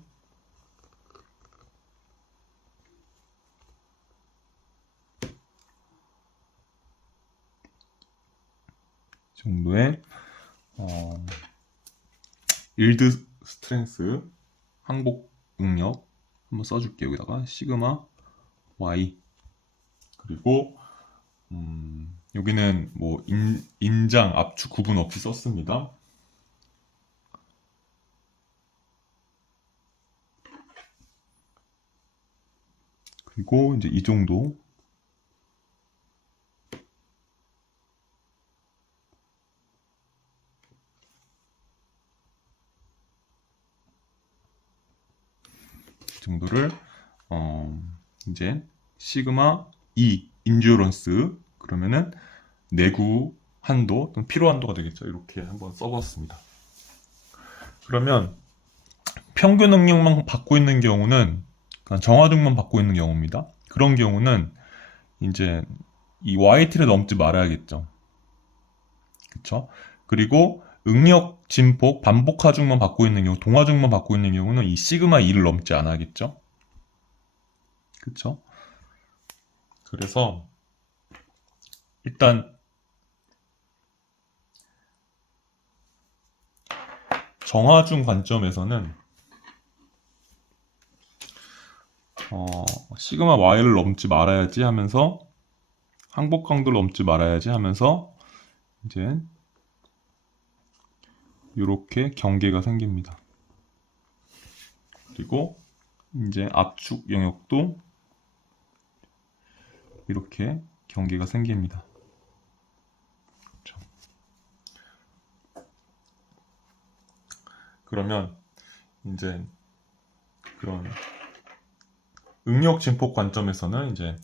정도의 일드 스트렝스 항복 응력 한번 써줄게요. 여기다가 시그마 y, 그리고 여기는 뭐 인장 압축 구분 없이 썼습니다. 그리고 이제 이 정도, 이 정도를 이제 시그마 E 인듀런스, 그러면은 내구 한도 또는 피로 한도가 되겠죠. 이렇게 한번 써봤습니다. 그러면 평균 능력만 받고 있는 경우는, 그러니까 정화중만 받고 있는 경우입니다. 그런 경우는 이제 이 YT를 넘지 말아야겠죠. 그쵸? 그리고 응력 진폭 반복 하중만 받고 있는 경우, 동하중만 받고 있는 경우는 이 시그마 2를 넘지 않아야겠죠. 그쵸? 그래서 일단 정하중 관점에서는 시그마 y를 넘지 말아야지 하면서, 항복 강도를 넘지 말아야지 하면서 이제 이렇게 경계가 생깁니다. 그리고 이제 압축 영역도 이렇게 경계가 생깁니다. 그렇죠. 그러면 이제 그런 응력 진폭 관점에서는 이제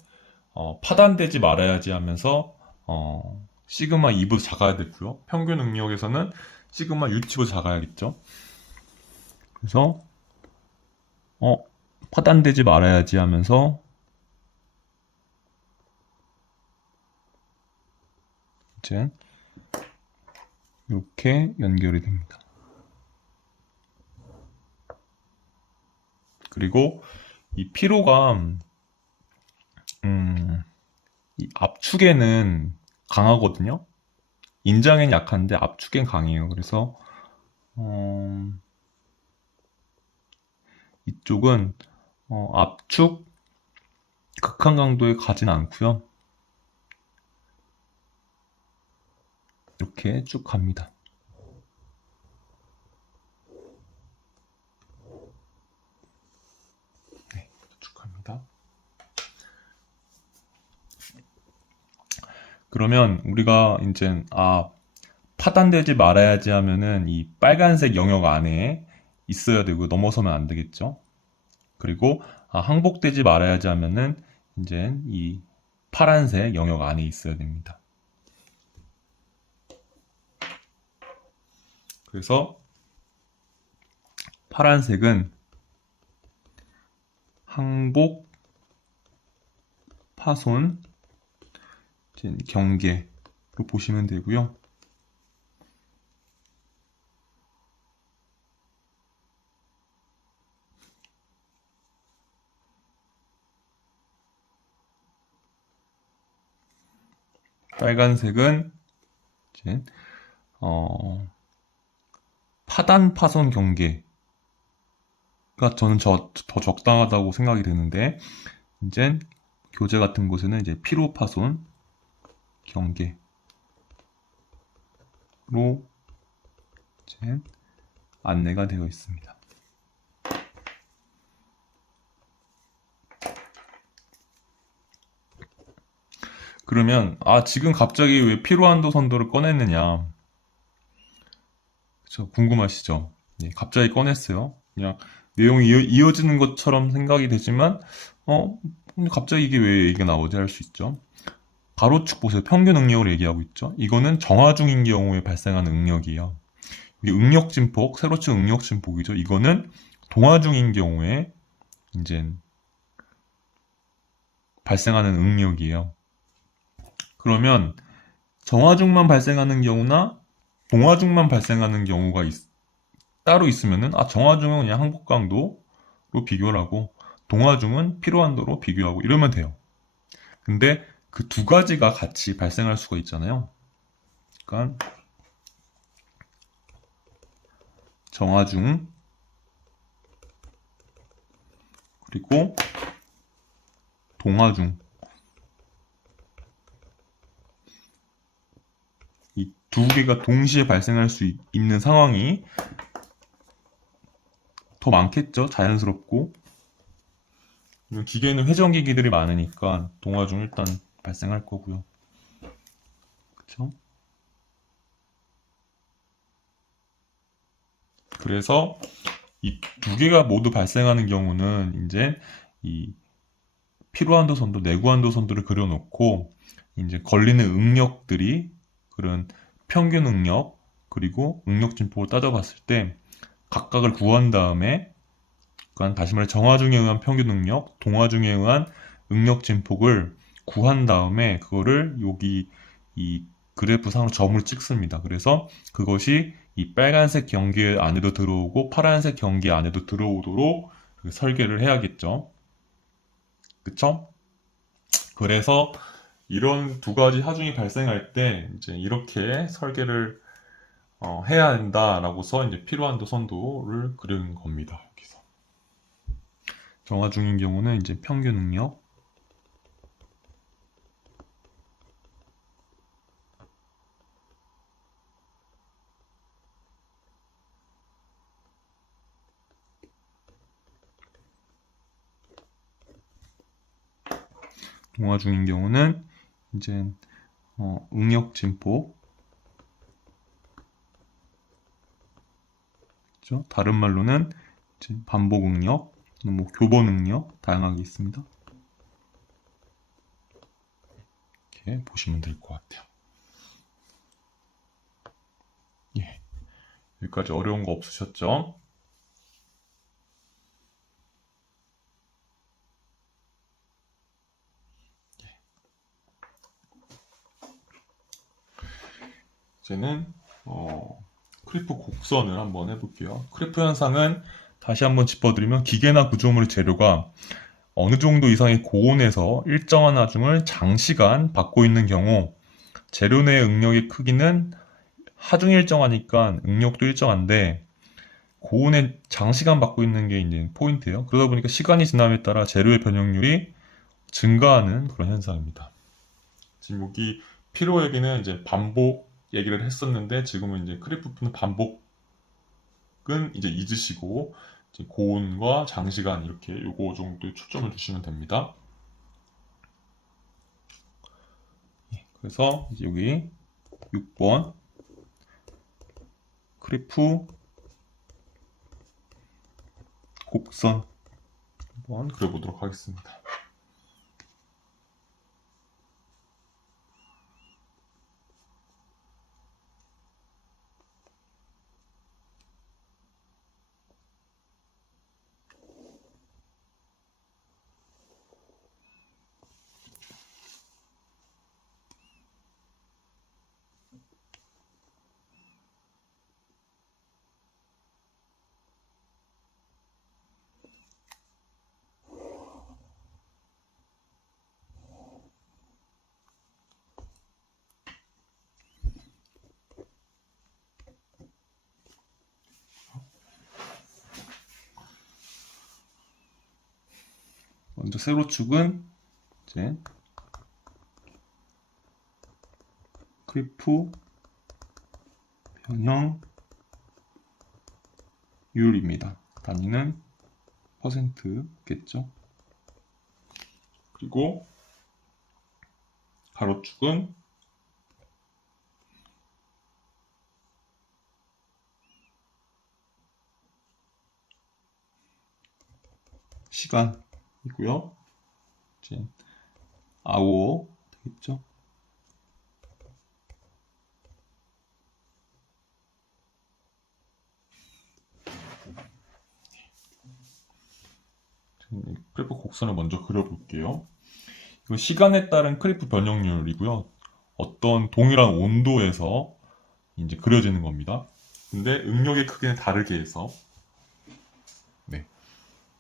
파단되지 말아야지 하면서 시그마 2보다 작아야 되고요. 평균 응력에서는 시그마 U치보다 작아야겠죠. 그래서 파단되지 말아야지 하면서 이제 이렇게 연결이 됩니다. 그리고 이 피로가 이 압축에는 강하거든요. 인장엔 약한데 압축엔 강해요. 그래서 이쪽은 압축 극한 강도에 가진 않고요. 이렇게 쭉 갑니다. 네, 쭉 갑니다. 그러면 우리가 이제 파단되지 말아야지 하면은 이 빨간색 영역 안에 있어야 되고 넘어서면 안 되겠죠. 그리고 항복되지 말아야지 하면은 이제 이 파란색 영역 안에 있어야 됩니다. 그래서 파란색은 항복, 파손, 경계로 보시면 되고요. 빨간색은 이제 파단, 파손, 경계가 저는 더 적당하다고 생각이 드는데 이제 교재 같은 곳에는 이제 피로, 파손, 경계로 이제 안내가 되어 있습니다. 그러면 지금 갑자기 왜 피로한도 선도를 꺼냈느냐? 그쵸, 궁금하시죠? 예, 갑자기 꺼냈어요. 그냥 내용이 이어지는 것처럼 생각이 되지만 근데 갑자기 이게 왜 얘기가 나오지 할 수 있죠. 가로축 보세요. 평균 응력을 얘기하고 있죠. 이거는 정화 중인 경우에 발생하는 응력이에요. 이게 응력 진폭, 세로축 응력 진폭이죠. 이거는 동화 중인 경우에 이제 발생하는 응력이에요. 그러면 정화 중만 발생하는 경우나 동화 중만 발생하는 경우가 따로 있으면은 정화 중은 그냥 항복 강도로 비교를 하고 동화 중은 피로 한도로 비교하고 이러면 돼요. 근데 그 두 가지가 같이 발생할 수가 있잖아요. 그러니까 정화 중 그리고 동화 중 이 두 개가 동시에 발생할 수 있는 상황이 더 많겠죠. 자연스럽고 기계는 회전기기들이 많으니까 동화 중 일단 발생할 거고요. 그쵸? 그래서 이 두 개가 모두 발생하는 경우는 이제 이 피로한도선도, 내구한도선도를 그려놓고 이제 걸리는 응력들이 그런 평균 응력 그리고 응력 진폭을 따져봤을 때 각각을 구한 다음에 그러니까 다시 말해 정화 중에 의한 평균 응력, 동화 중에 의한 응력 진폭을 구한 다음에 그거를 여기 이 그래프 상으로 점을 찍습니다. 그래서 그것이 이 빨간색 경계 안에도 들어오고 파란색 경계 안에도 들어오도록 설계를 해야겠죠. 그쵸? 그래서 이런 두 가지 하중이 발생할 때 이제 이렇게 설계를 해야 된다라고서 이제 필요한도 선도를 그리는 겁니다. 여기서 정화 중인 경우는 이제 평균 응력, 동화 중인 경우는 이제 응력 진폭, 그렇죠? 다른 말로는 이제 반복 응력, 뭐 교본 응력 다양하게 있습니다. 이렇게 보시면 될 것 같아요. 예, 여기까지 어려운 거 없으셨죠? 이제는 크리프 곡선을 한번 해볼게요. 크리프 현상은 다시 한번 짚어드리면 기계나 구조물의 재료가 어느 정도 이상의 고온에서 일정한 하중을 장시간 받고 있는 경우 재료 내 응력의 크기는 하중이 일정하니까 응력도 일정한데 고온에 장시간 받고 있는 게 이제 포인트예요. 그러다 보니까 시간이 지남에 따라 재료의 변형률이 증가하는 그런 현상입니다. 지금 여기 피로 얘기는 이제 반복 얘기를 했었는데 지금은 이제 크리프는 반복은 이제 잊으시고 이제 고온과 장시간 이렇게 요거 정도에 초점을 두시면 됩니다. 그래서 이제 여기 6번 크리프 곡선 한번 그려보도록 하겠습니다. 먼저 세로축은 이제 크리프 변형률입니다. 단위는 %겠죠. 그리고 가로축은 시간이고요. 이제 아워 되겠죠. 크리프 곡선을 먼저 그려볼게요. 이거 시간에 따른 크리프 변형률이고요. 어떤 동일한 온도에서 이제 그려지는 겁니다. 근데 응력의 크기는 다르게 해서 네.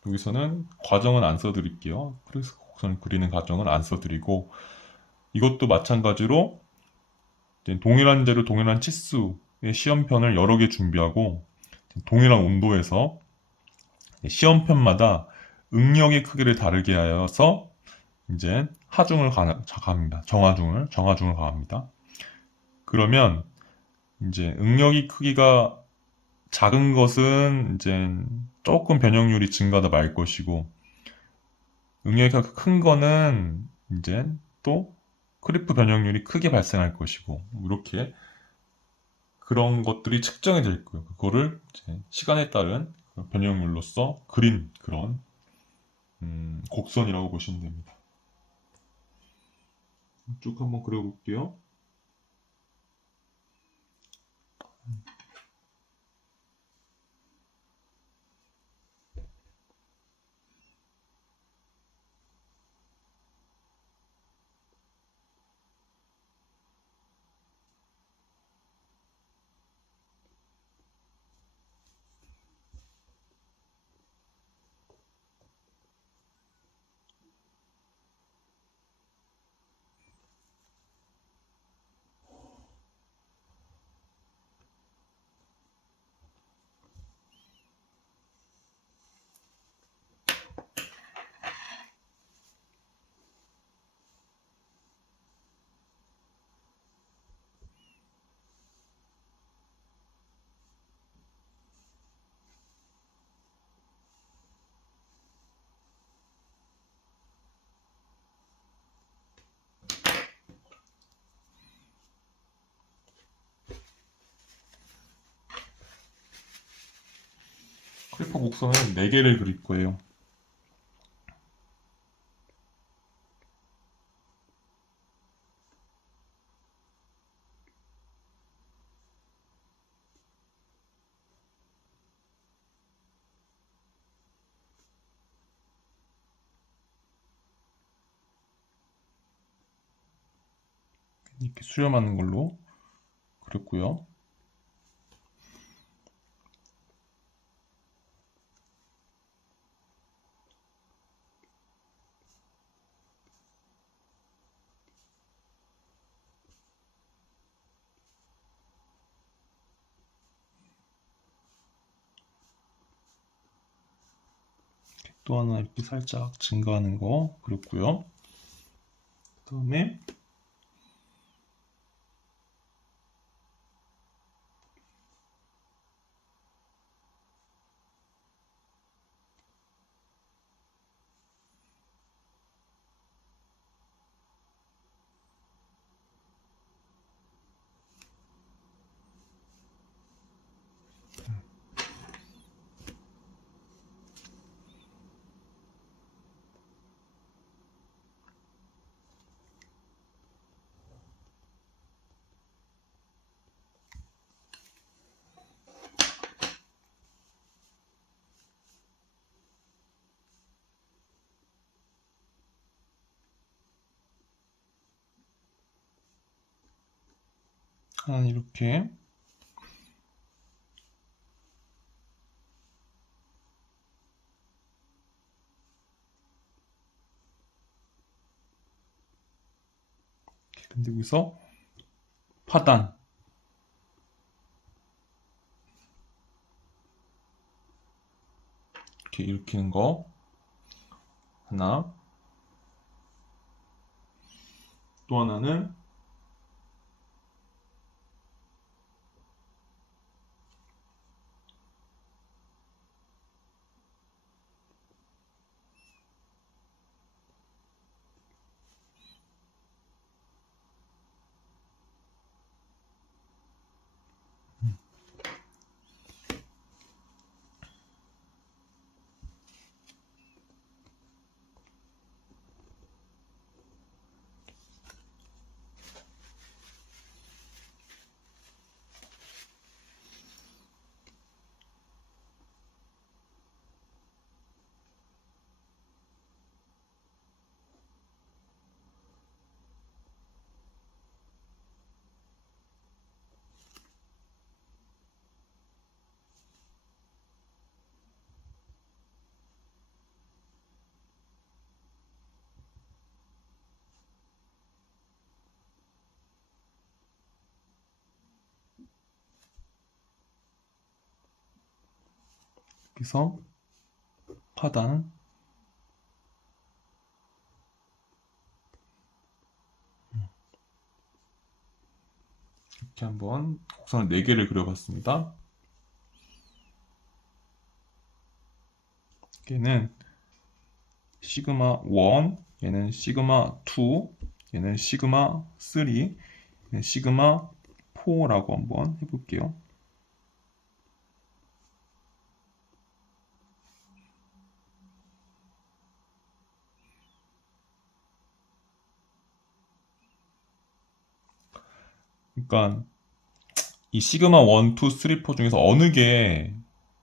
여기서는 과정은 안 써드릴게요. 크리프 곡선을 그리는 과정은 안 써드리고 이것도 마찬가지로 동일한 재료, 동일한 치수의 시험편을 여러 개 준비하고 동일한 온도에서 시험편마다 응력의 크기를 다르게 하여서 이제 하중을 가합니다. 정하중을 가합니다. 그러면 이제 응력이 크기가 작은 것은 이제 조금 변형률이 증가하다 말 것이고 응력이 큰 거는 이제 또 크리프 변형률이 크게 발생할 것이고 이렇게 그런 것들이 측정이 될 거예요. 그거를 이제 시간에 따른 변형률로서 그린 그런 곡선이라고 보시면 됩니다. 쭉 한번 그려볼게요. 크리퍼 곡선은 4개를 그릴 거예요. 이렇게 수렴하는 걸로 그렸고요. 또 하나 이렇게 살짝 증가하는 거 그렸고요. 그 다음에 하나 이렇게 근데 여기서 파단 이렇게 일으키는 거 하나, 또 하나는 여기서 파단 이렇게 한번 곡선을 4개를 그려봤습니다. 얘는 시그마 1, 얘는 시그마 2, 얘는 시그마 3, 얘는 시그마 4라고 한번 해볼게요. 그러니까 이 시그마 1, 2, 3, 4 중에서 어느 게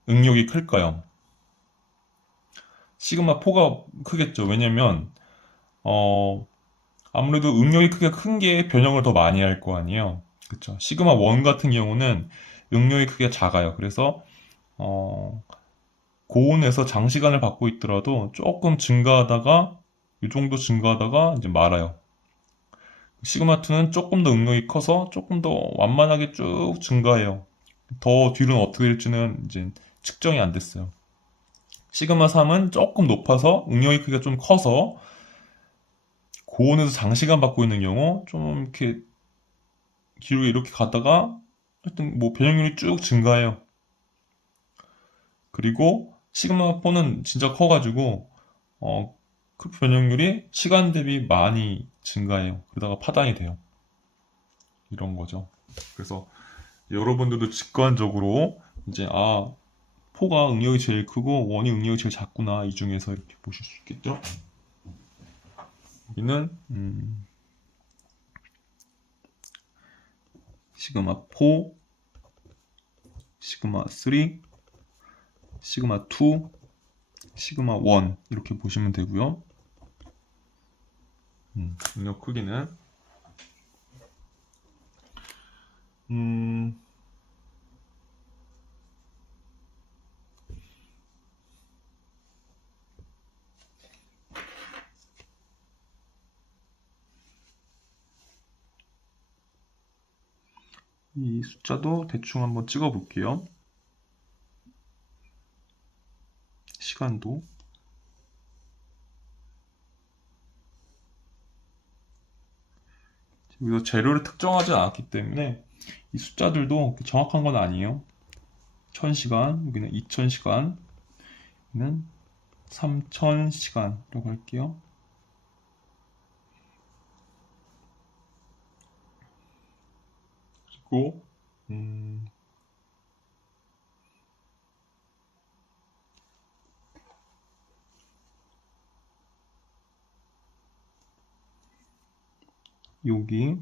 응력이 클까요? 시그마 4가 크겠죠. 왜냐면 아무래도 응력이 크게 큰 게 변형을 더 많이 할 거 아니에요. 그쵸? 시그마 1 같은 경우는 응력이 크게 작아요. 그래서 어, 고온에서 장시간을 받고 있더라도 조금 증가하다가 이 정도 증가하다가 이제 말아요. 시그마 2는 조금 더 응력이 커서 조금 더 완만하게 쭉 증가해요. 더 뒤로는 어떻게 될지는 이제 측정이 안 됐어요. 시그마 3은 조금 높아서 응력이 크기가 좀 커서 고온에서 장시간 받고 있는 경우 좀 이렇게 기록이 이렇게 가다가 하여튼 뭐 변형률이 쭉 증가해요. 그리고 시그마 4는 진짜 커가지고 그 변형률이 시간 대비 많이 증가해요. 그러다가 파단이 돼요. 이런 거죠. 그래서 여러분들도 직관적으로 이제 4가 응력이 제일 크고 1이 응력이 제일 작구나 이 중에서 이렇게 보실 수 있겠죠. 여기는 시그마 4, 시그마 3, 시그마 2, 시그마 1 이렇게 보시면 되고요. 응력 크기는 음, 이 숫자도 대충 한번 찍어 볼게요. 시간도. 여기서 재료를 특정하지 않았기 때문에 이 숫자들도 정확한 건 아니에요. 1000시간, 여기는 2000시간, 여기는 3000시간이라고 할게요. 그리고 여기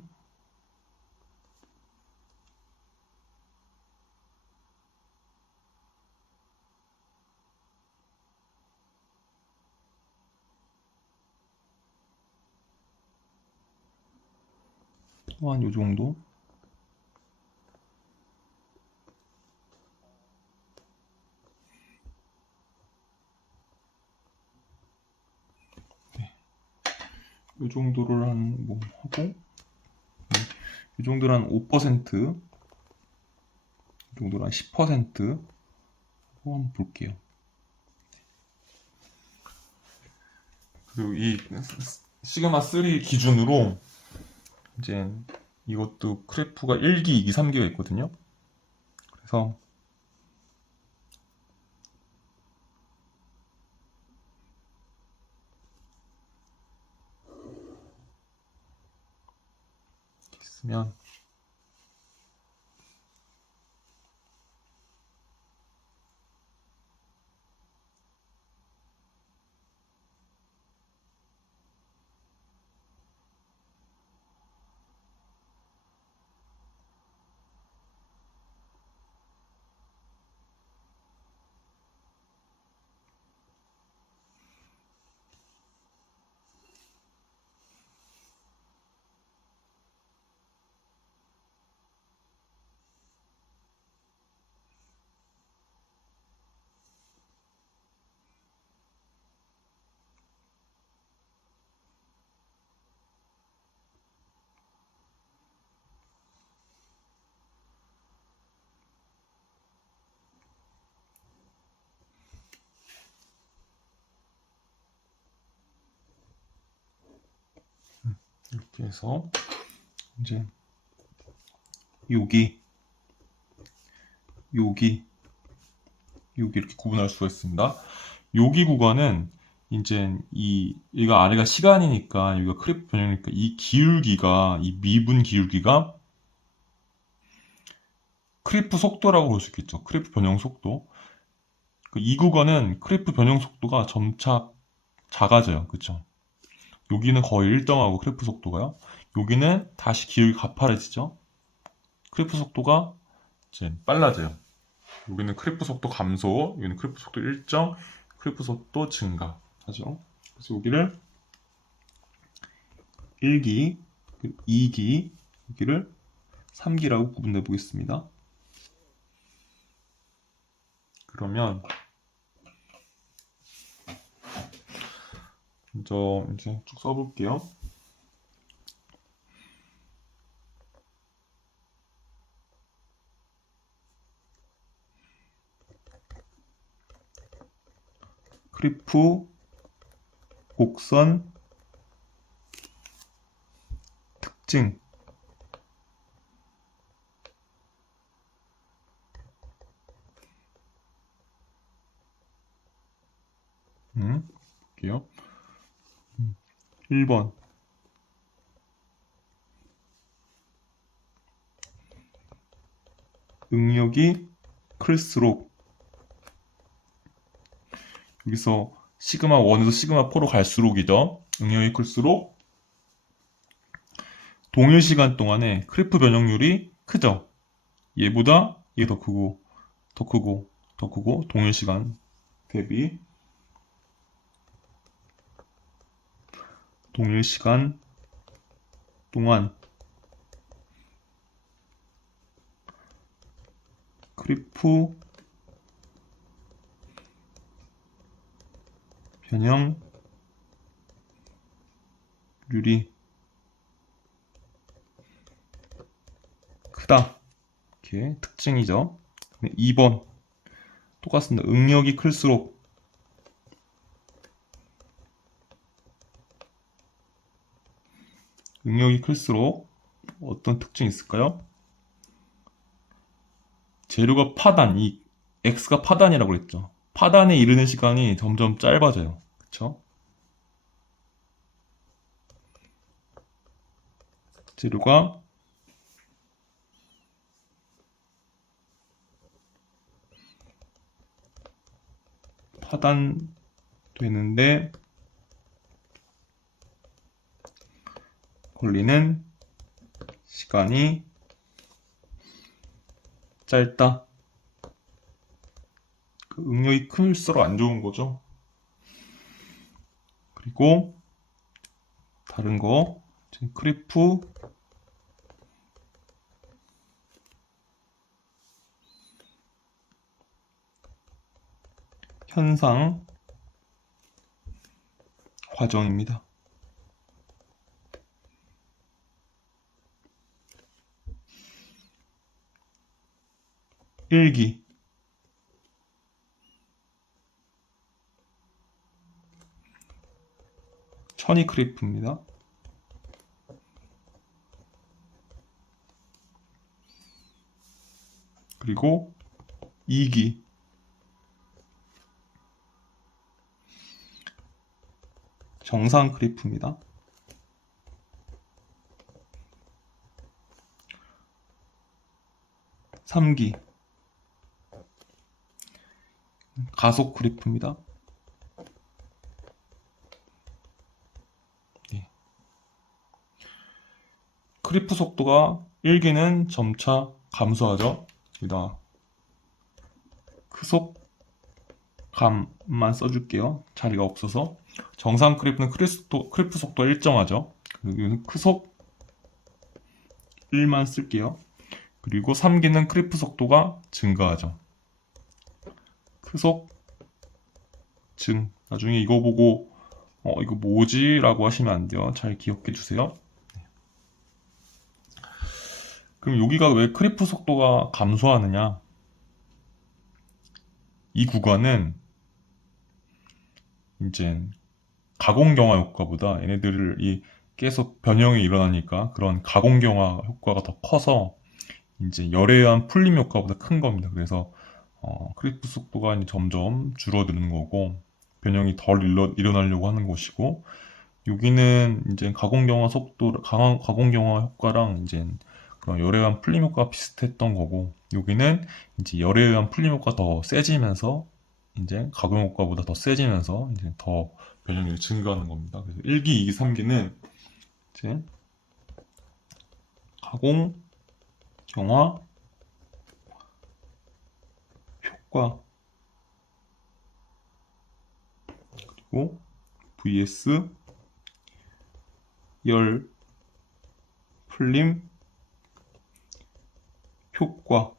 또한 요 정도. 요 정도를 한 뭐 하고 이 정도를 한 5%, 이 정도를 한 10% 한번 볼게요. 그리고 이 시그마 3 기준으로 이제 이것도 크래프가 1기, 2기, 3기가 있거든요. 그래서 이렇게 쓰면 이렇게 해서 이제 여기, 여기, 여기 이렇게 구분할 수가 있습니다. 여기 구간은 이제 얘가 아래가 시간이니까 여기가 크래프 변형이니까 이 기울기가 이 미분 기울기가 크래프 속도라고 볼 수 있겠죠. 크래프 변형 속도. 이 구간은 크래프 변형 속도가 점차 작아져요. 그쵸? 여기는 거의 일정하고 크래프 속도가요. 여기는 다시 기울기 가파라지죠. 크래프 속도가 이제 빨라져요. 여기는 크래프 속도 감소, 여기는 크래프 속도 일정, 크래프 속도 증가 하죠. 그래서 여기를 1기, 2기, 여기를 3기라고 구분해 보겠습니다. 그러면 먼저 이제 쭉 써볼게요. 크래프 곡선 특징 볼게요. 1번 응력이 클수록 여기서 시그마 1에서 시그마 4로 갈수록이죠. 응력이 클수록 동일 시간 동안에 크래프 변형률이 크죠. 얘보다 얘 더 크고 더 크고 더 크고 동일 시간 대비 동일 시간 동안 크리프 변형 률이 크다. 이렇게 특징이죠. 2번 똑같습니다. 응력이 클수록 어떤 특징이 있을까요? 재료가 파단, 이 x가 파단이라고 그랬죠. 파단에 이르는 시간이 점점 짧아져요. 그쵸? 재료가 파단되는데 걸리는 시간이 짧다. 그 응력이 클수록 안 좋은 거죠. 그리고 다른 거 크리프 현상 과정입니다. 1기 천이 크리프입니다. 그리고 2기 정상 크리프입니다. 3기 가속 크리프입니다. 예. 크리프 속도가 1기는 점차 감소하죠. 여기다 크속감만 써줄게요. 자리가 없어서. 정상 크리프는 크리프 속도가 일정하죠. 여기는 크속 1만 쓸게요. 그리고 3기는 크리프 속도가 증가하죠. 크속 증. 나중에 이거 보고 이거 뭐지? 라고 하시면 안 돼요. 잘 기억해 주세요. 그럼 여기가 왜 크리프 속도가 감소하느냐? 이 구간은 이제 가공경화 효과보다 얘네들이 계속 변형이 일어나니까 그런 가공경화 효과가 더 커서 이제 열에 의한 풀림 효과보다 큰 겁니다. 그래서 크리프 속도가 이제 점점 줄어드는 거고 변형이 덜 일어나려고 하는 것이고, 여기는 이제 가공경화 효과랑 이제 그런 열에 의한 풀림 효과가 비슷했던 거고, 여기는 이제 열에 의한 풀림 효과가 더 세지면서 이제 가공 효과보다 더 세지면서 이제 더 변형이 증가하는 겁니다. 그래서 1기, 2기, 3기는 이제 가공 경화 효과 그리고 vs 열 풀림 효과의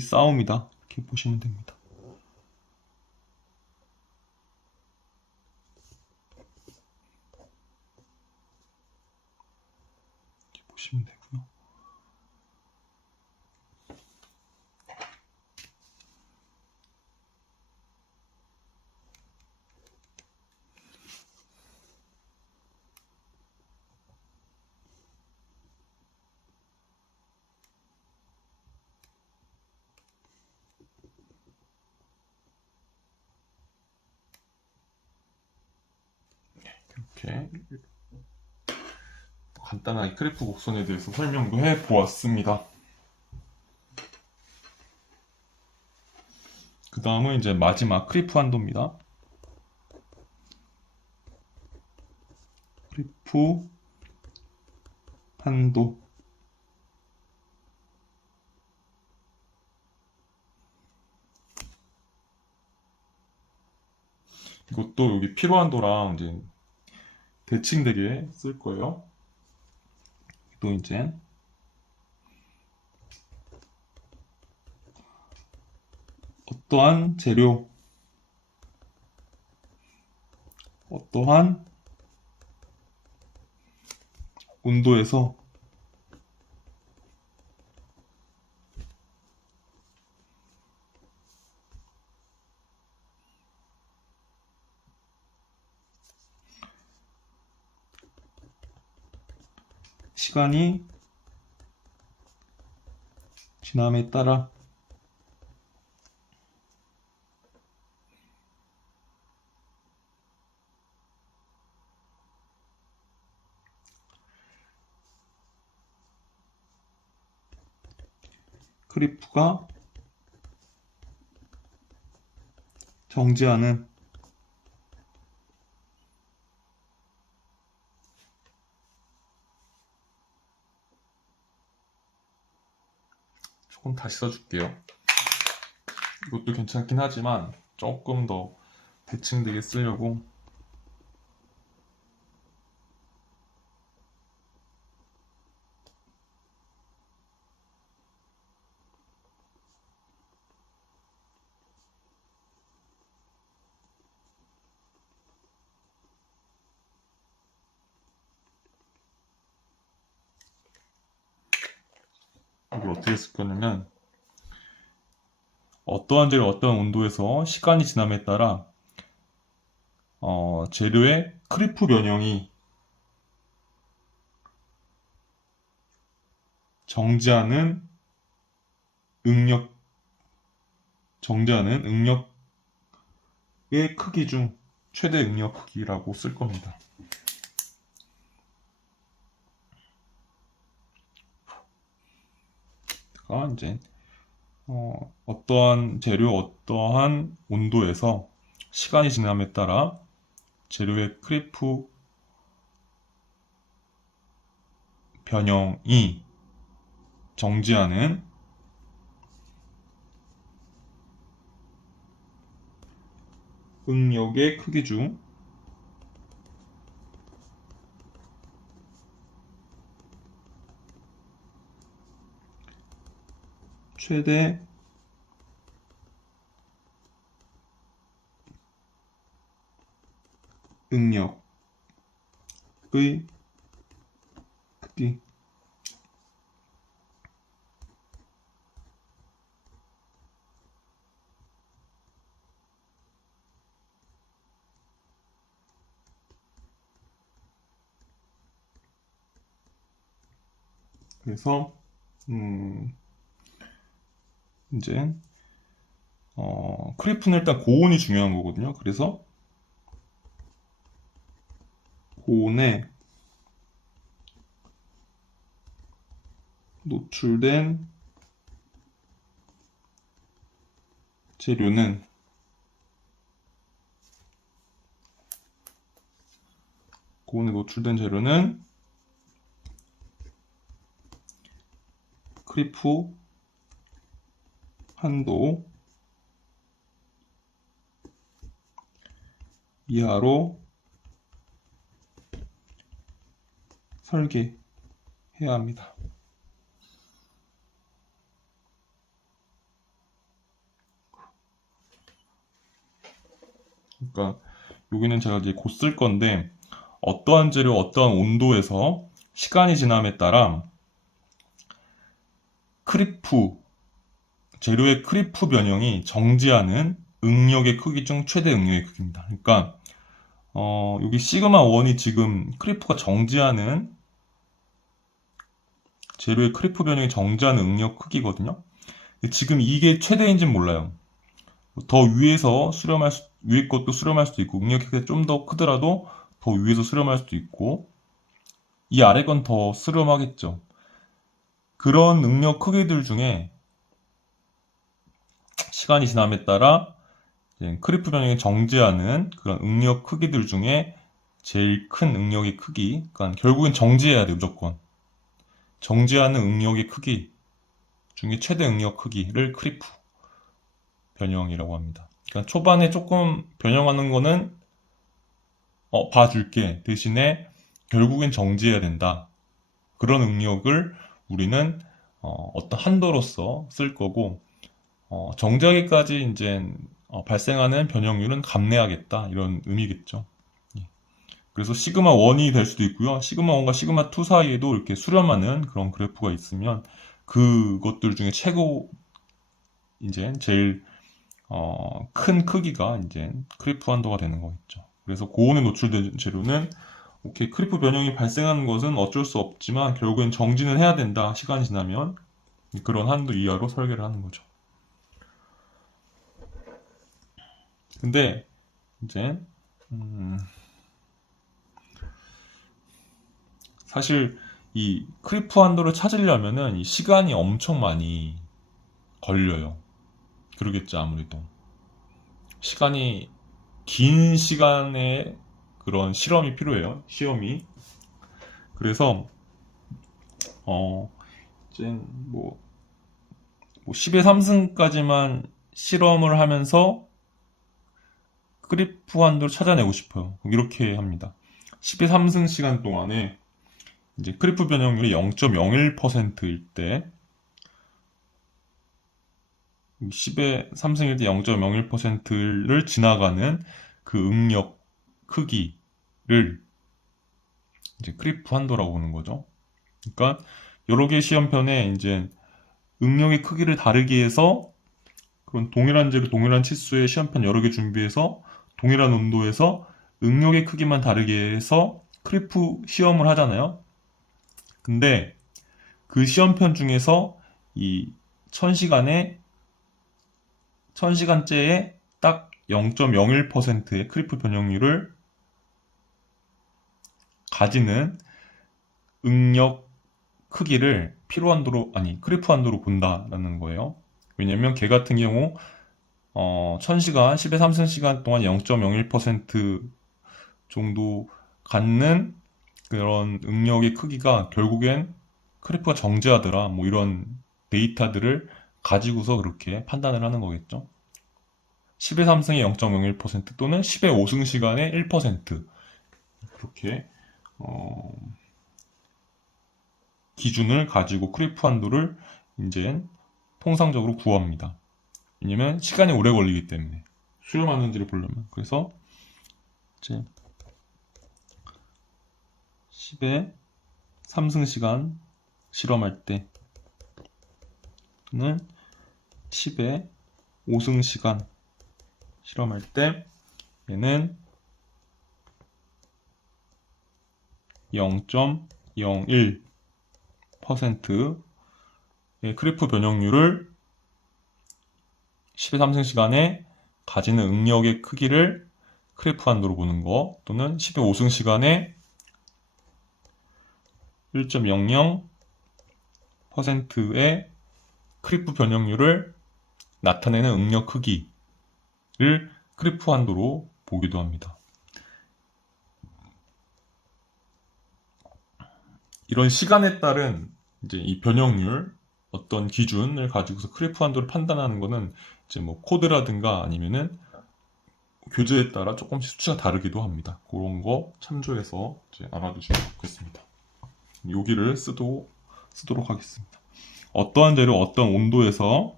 싸움이다. 이렇게 보시면 됩니다. 이렇게 보시면 되고요. 이렇게 간단하게 크리프 곡선에 대해서 설명도 해 보았습니다. 그 다음은 이제 마지막 크리프 한도입니다. 크리프 한도. 이것도 여기 필요 한도랑 이제 대칭되게 쓸 거예요. 또 이제 어떠한 재료, 어떠한 온도에서 시간이 지남에 따라 크리프가 정지하는 조금 다시 써줄게요. 이것도 괜찮긴 하지만 조금 더 대칭되게 쓰려고. 이걸 어떻게 쓸 거냐면, 어떠한 재료, 어떠한 온도에서 시간이 지남에 따라 재료의 크리프 변형이 정지하는 응력, 정지하는 응력의 크기 중 최대 응력 크기라고 쓸 겁니다. 이제 어떠한 재료, 어떠한 온도에서 시간이 지남에 따라 재료의 크리프 변형이 정지하는 응력의 크기 중 최대 응력의 크기. 그래서 이제 크리프는 일단 고온이 중요한 거거든요. 그래서 고온에 노출된 재료는 크리프 한도 이하로 설계해야 합니다. 그러니까 여기는 제가 이제 곧 쓸 건데, 어떠한 재료, 어떠한 온도에서 시간이 지남에 따라 재료의 크리프 변형이 정지하는 응력의 크기 중 최대 응력의 크기입니다. 그러니까 여기 시그마 1이 지금 크리프가 정지하는 재료의 크리프 변형이 정지하는 응력 크기거든요. 지금 이게 최대인지는 몰라요. 더 위에서 위에 것도 수렴할 수도 있고, 응력 크기가 좀 더 크더라도 더 위에서 수렴할 수도 있고, 이 아래 건 더 수렴하겠죠. 그런 응력 크기들 중에 시간이 지남에 따라 크리프 변형이 정지하는 그런 응력 크기들 중에 제일 큰 응력의 크기, 그러니까 결국엔 정지해야 돼요, 무조건. 정지하는 응력의 크기 중에 최대 응력 크기를 크리프 변형이라고 합니다. 그러니까 초반에 조금 변형하는 거는 봐줄게. 대신에 결국엔 정지해야 된다. 그런 응력을 우리는 어떤 한도로서 쓸 거고, 정지하기까지 이제 발생하는 변형률은 감내하겠다 이런 의미겠죠. 예. 그래서 시그마 1이 될 수도 있고요. 시그마 1과 시그마 2 사이에도 이렇게 수렴하는 그런 그래프가 있으면 그것들 중에 최고 이제 제일 큰 크기가 이제 크리프 한도가 되는 거겠죠. 그래서 고온에 노출된 재료는 오케이, 크리프 변형이 발생하는 것은 어쩔 수 없지만 결국엔 정지는 해야 된다. 시간이 지나면 그런 한도 이하로 설계를 하는 거죠. 근데 이제 사실 이 크리프 한도를 찾으려면은 이 시간이 엄청 많이 걸려요. 그러겠죠, 아무래도. 시간이 긴 시간의 그런 실험이 필요해요. 시험이. 그래서 이제 뭐 10의 3승까지만 실험을 하면서 크리프 한도를 찾아내고 싶어요. 그럼 이렇게 합니다. 10의 3승 시간 동안에 이제 크리프 변형률이 0.01%일 때 10의 3승일 때 0.01%를 지나가는 그 응력 크기를 이제 크리프 한도라고 보는 거죠. 그러니까 여러 개의 시험편에 이제 응력의 크기를 다르게 해서 그런 동일한 재료, 동일한 치수의 시험편 여러 개 준비해서 동일한 온도에서 응력의 크기만 다르게 해서 크리프 시험을 하잖아요. 근데 그 시험편 중에서 이 1000시간에 1000시간째에 딱 0.01%의 크리프 변형률을 가지는 응력 크기를 피로 한도로, 아니, 크리프 한도로 본다라는 거예요. 왜냐면 걔 같은 경우 1000시간, 10의 3승시간 동안 0.01% 정도 갖는 그런 응력의 크기가 결국엔 크리프가 정지하더라. 뭐 이런 데이터들을 가지고서 그렇게 판단을 하는 거겠죠. 10의 3승의 0.01% 또는 10의 5승시간의 1% 그렇게 어, 기준을 가지고 크리프 한도를 이제 통상적으로 구합니다. 왜냐면 시간이 오래 걸리기 때문에 수렴하는지를 보려면. 그래서 이제 10의 3승시간 실험할 때 또는 10의 5승시간 실험할 때 얘는 0.01%의 크리프 변형률을 10의 3승시간에 가지는 응력의 크기를 크리프 한도로 보는 거 또는 10의 5승시간에 1.00%의 크리프 변형률을 나타내는 응력 크기를 크리프 한도로 보기도 합니다. 이런 시간에 따른 이제 이 변형률 어떤 기준을 가지고서 크리프 한도를 판단하는 거는 이제 뭐 코드라든가 아니면은 교재에 따라 조금씩 수치가 다르기도 합니다. 그런 거 참조해서 이제 알아두시면 좋겠습니다. 여기를 쓰도록 하겠습니다. 어떠한 재료, 어떤 온도에서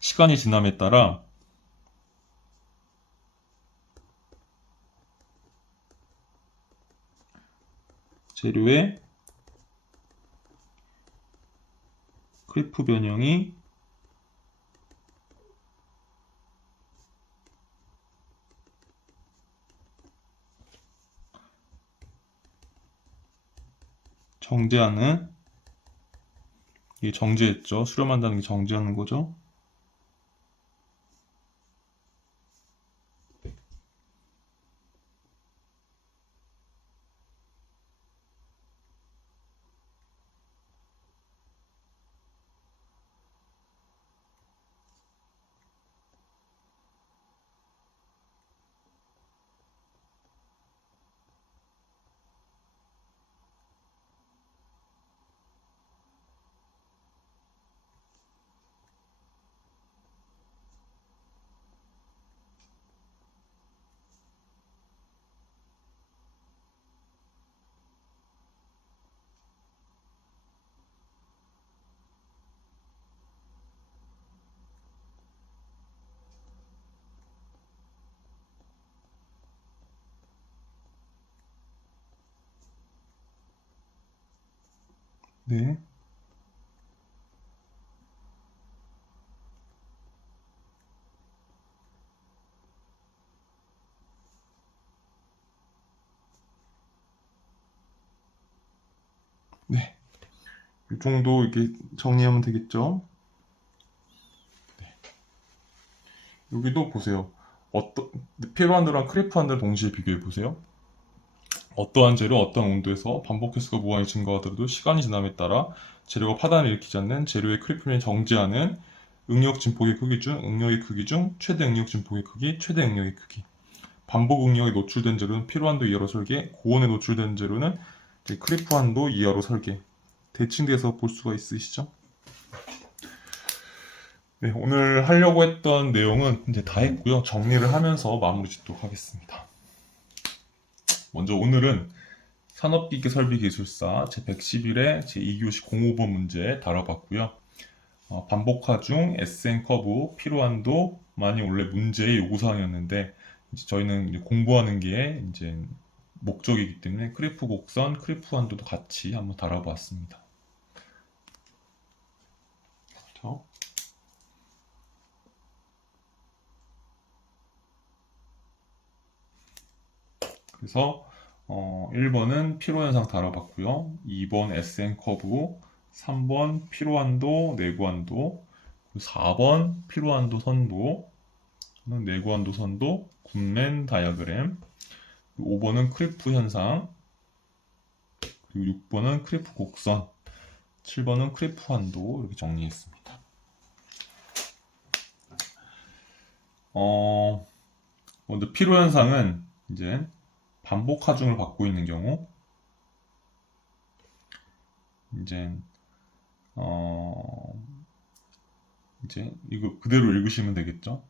시간이 지남에 따라 재료의 크리프 변형이 정지하는, 이게 정지했죠. 수렴한다는 게 정지하는 거죠. 네. 네. 이 정도 이렇게 정리하면 되겠죠? 여기도 보세요. 어떤 필요한 대로랑 크리프한 대로 동시에 비교해 보세요. 어떠한 재료, 어떠한 온도에서 반복 횟수가 무한히 증가하더라도 시간이 지남에 따라 재료가 파단을 일으키지 않는 재료의 크리프를 정지하는 응력 진폭의 크기 중 응력의 크기 중 최대 응력 진폭의 크기, 최대 응력의 크기. 반복 응력에 노출된 재료는 필요 한도 이하로 설계, 고온에 노출된 재료는 크리프 한도 이하로 설계. 대칭돼서 볼 수가 있으시죠? 네, 오늘 하려고 했던 내용은 이제 다 했고요. 정리를 하면서 마무리 짓도록 하겠습니다. 먼저 오늘은 산업기계 설비기술사 제111회 제2교시 05번 문제 다뤄봤고요. 반복화 중 SN 커브 필요한도만이 원래 문제의 요구사항이었는데 이제 저희는 이제 공부하는 게 이제 목적이기 때문에 크리프 곡선, 크리프 한도도 같이 한번 다뤄봤습니다. 그렇죠? 그래서 1번은 피로현상 다뤄봤고요. 2번 SN 커브, 3번 피로한도, 내구한도, 4번 피로한도 선도, 내구한도 선도, 굿맨 다이어그램, 5번은 크리프 현상, 그리고 6번은 크리프 곡선, 7번은 크리프 한도 이렇게 정리했습니다. 먼저 피로 현상은 이제 반복 하중을 받고 있는 경우 이제 이제 이거 그대로 읽으시면 되겠죠.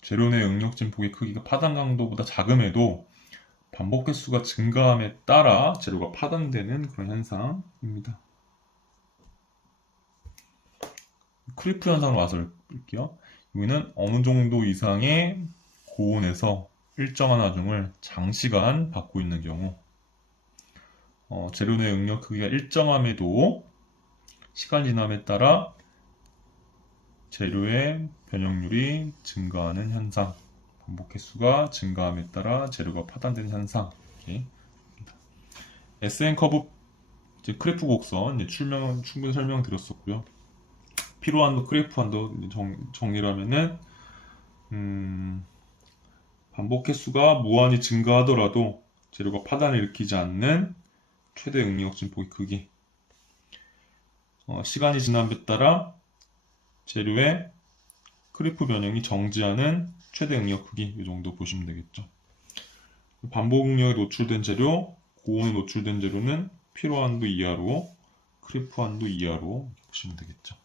재료 내 응력 진폭의 크기가 파단 강도보다 작음에도 반복 횟수가 증가함에 따라 재료가 파단되는 그런 현상입니다. 크리프 현상으로 와서 볼게요. 여기는 어느 정도 이상의 고온에서 일정한 하중을 장시간 받고 있는 경우 재료 내 응력 크기가 일정함에도 시간 지남에 따라 재료의 변형률이 증가하는 현상, 반복 횟수가 증가함에 따라 재료가 파단되는 현상. 이렇게. SN 커브 이제 크레프 곡선 충분히 설명드렸었고요. 필요한도 크레프 한도 정리를 하면은 반복 횟수가 무한히 증가하더라도 재료가 파단을 일으키지 않는 최대 응력 진폭의 크기. 시간이 지남에 따라 재료의 크리프 변형이 정지하는 최대 응력 크기 이 정도 보시면 되겠죠. 반복 응력에 노출된 재료, 고온에 노출된 재료는 피로 한도 이하로, 크리프 한도 이하로 보시면 되겠죠.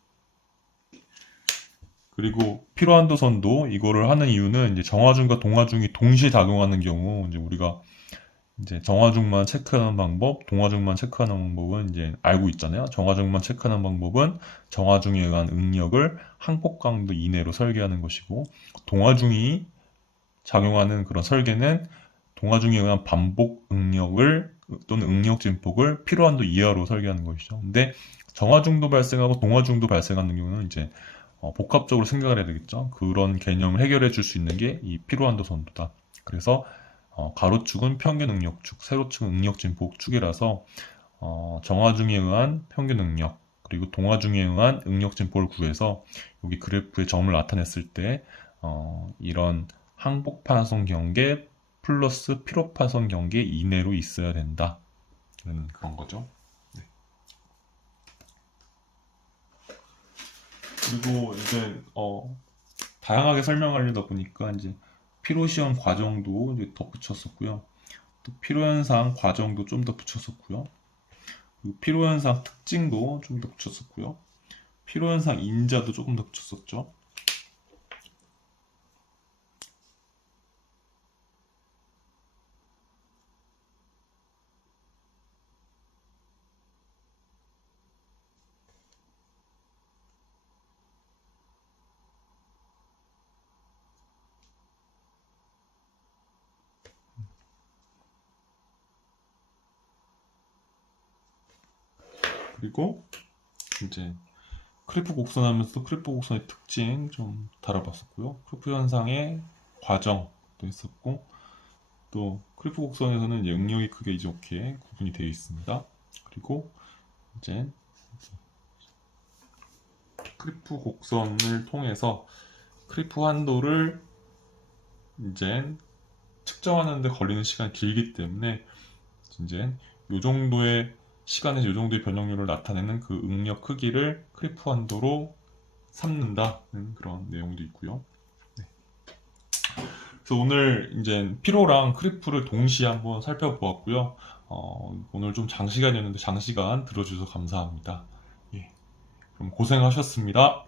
그리고 피로 한도 선도 이거를 하는 이유는 이제 정화중과 동화중이 동시에 작용하는 경우 이제 우리가 이제 정화중만 체크하는 방법, 동화중만 체크하는 방법은 이제 알고 있잖아요. 정화중만 체크하는 방법은 정화중에 의한 응력을 항폭 강도 이내로 설계하는 것이고, 동화중이 작용하는 그런 설계는 동화중에 의한 반복 응력을 또는 응력 진폭을 필요한도 이하로 설계하는 것이죠. 근데 정화중도 발생하고 동화중도 발생하는 경우는 이제 복합적으로 생각을 해야 되겠죠. 그런 개념을 해결해 줄 수 있는 게 이 필요한도 선도다. 그래서 가로축은 평균 응력축, 세로축은 응력 진폭 축이라서 정화중에 의한 평균 응력 그리고 동화중에 의한 응력 진폭을 구해서 여기 그래프에 점을 나타냈을 때 이런 항복 파손 경계 플러스 피로 파손 경계 이내로 있어야 된다. 그런 거죠. 네. 그리고 이제 다양하게 설명하려다 보니까 이제 피로 시험 과정도 이제 덧붙였었고요. 또 피로 현상 과정도 좀 더 붙였었고요. 그리고 피로 현상 특징도 좀 더 붙였었고요. 피로 현상 인자도 조금 더 붙였었죠. 그리고 이제 크리프 곡선 하면서 크리프 곡선의 특징 좀 다뤄봤었고요. 크리프 현상의 과정도 했었고, 또 크리프 곡선에서는 이제 응력이 크게 이렇게 구분이 되어 있습니다. 그리고 이제 크리프 곡선을 통해서 크리프 한도를 이제 측정하는데 걸리는 시간이 길기 때문에 이제 이 정도의 시간에서 이 정도의 변형률을 나타내는 그 응력 크기를 크리프 한도로 삼는다는 그런 내용도 있고요. 네. 그래서 오늘 이제 피로랑 크리프를 동시에 한번 살펴보았고요. 오늘 좀 장시간이었는데 장시간 들어주셔서 감사합니다. 예. 그럼 고생하셨습니다.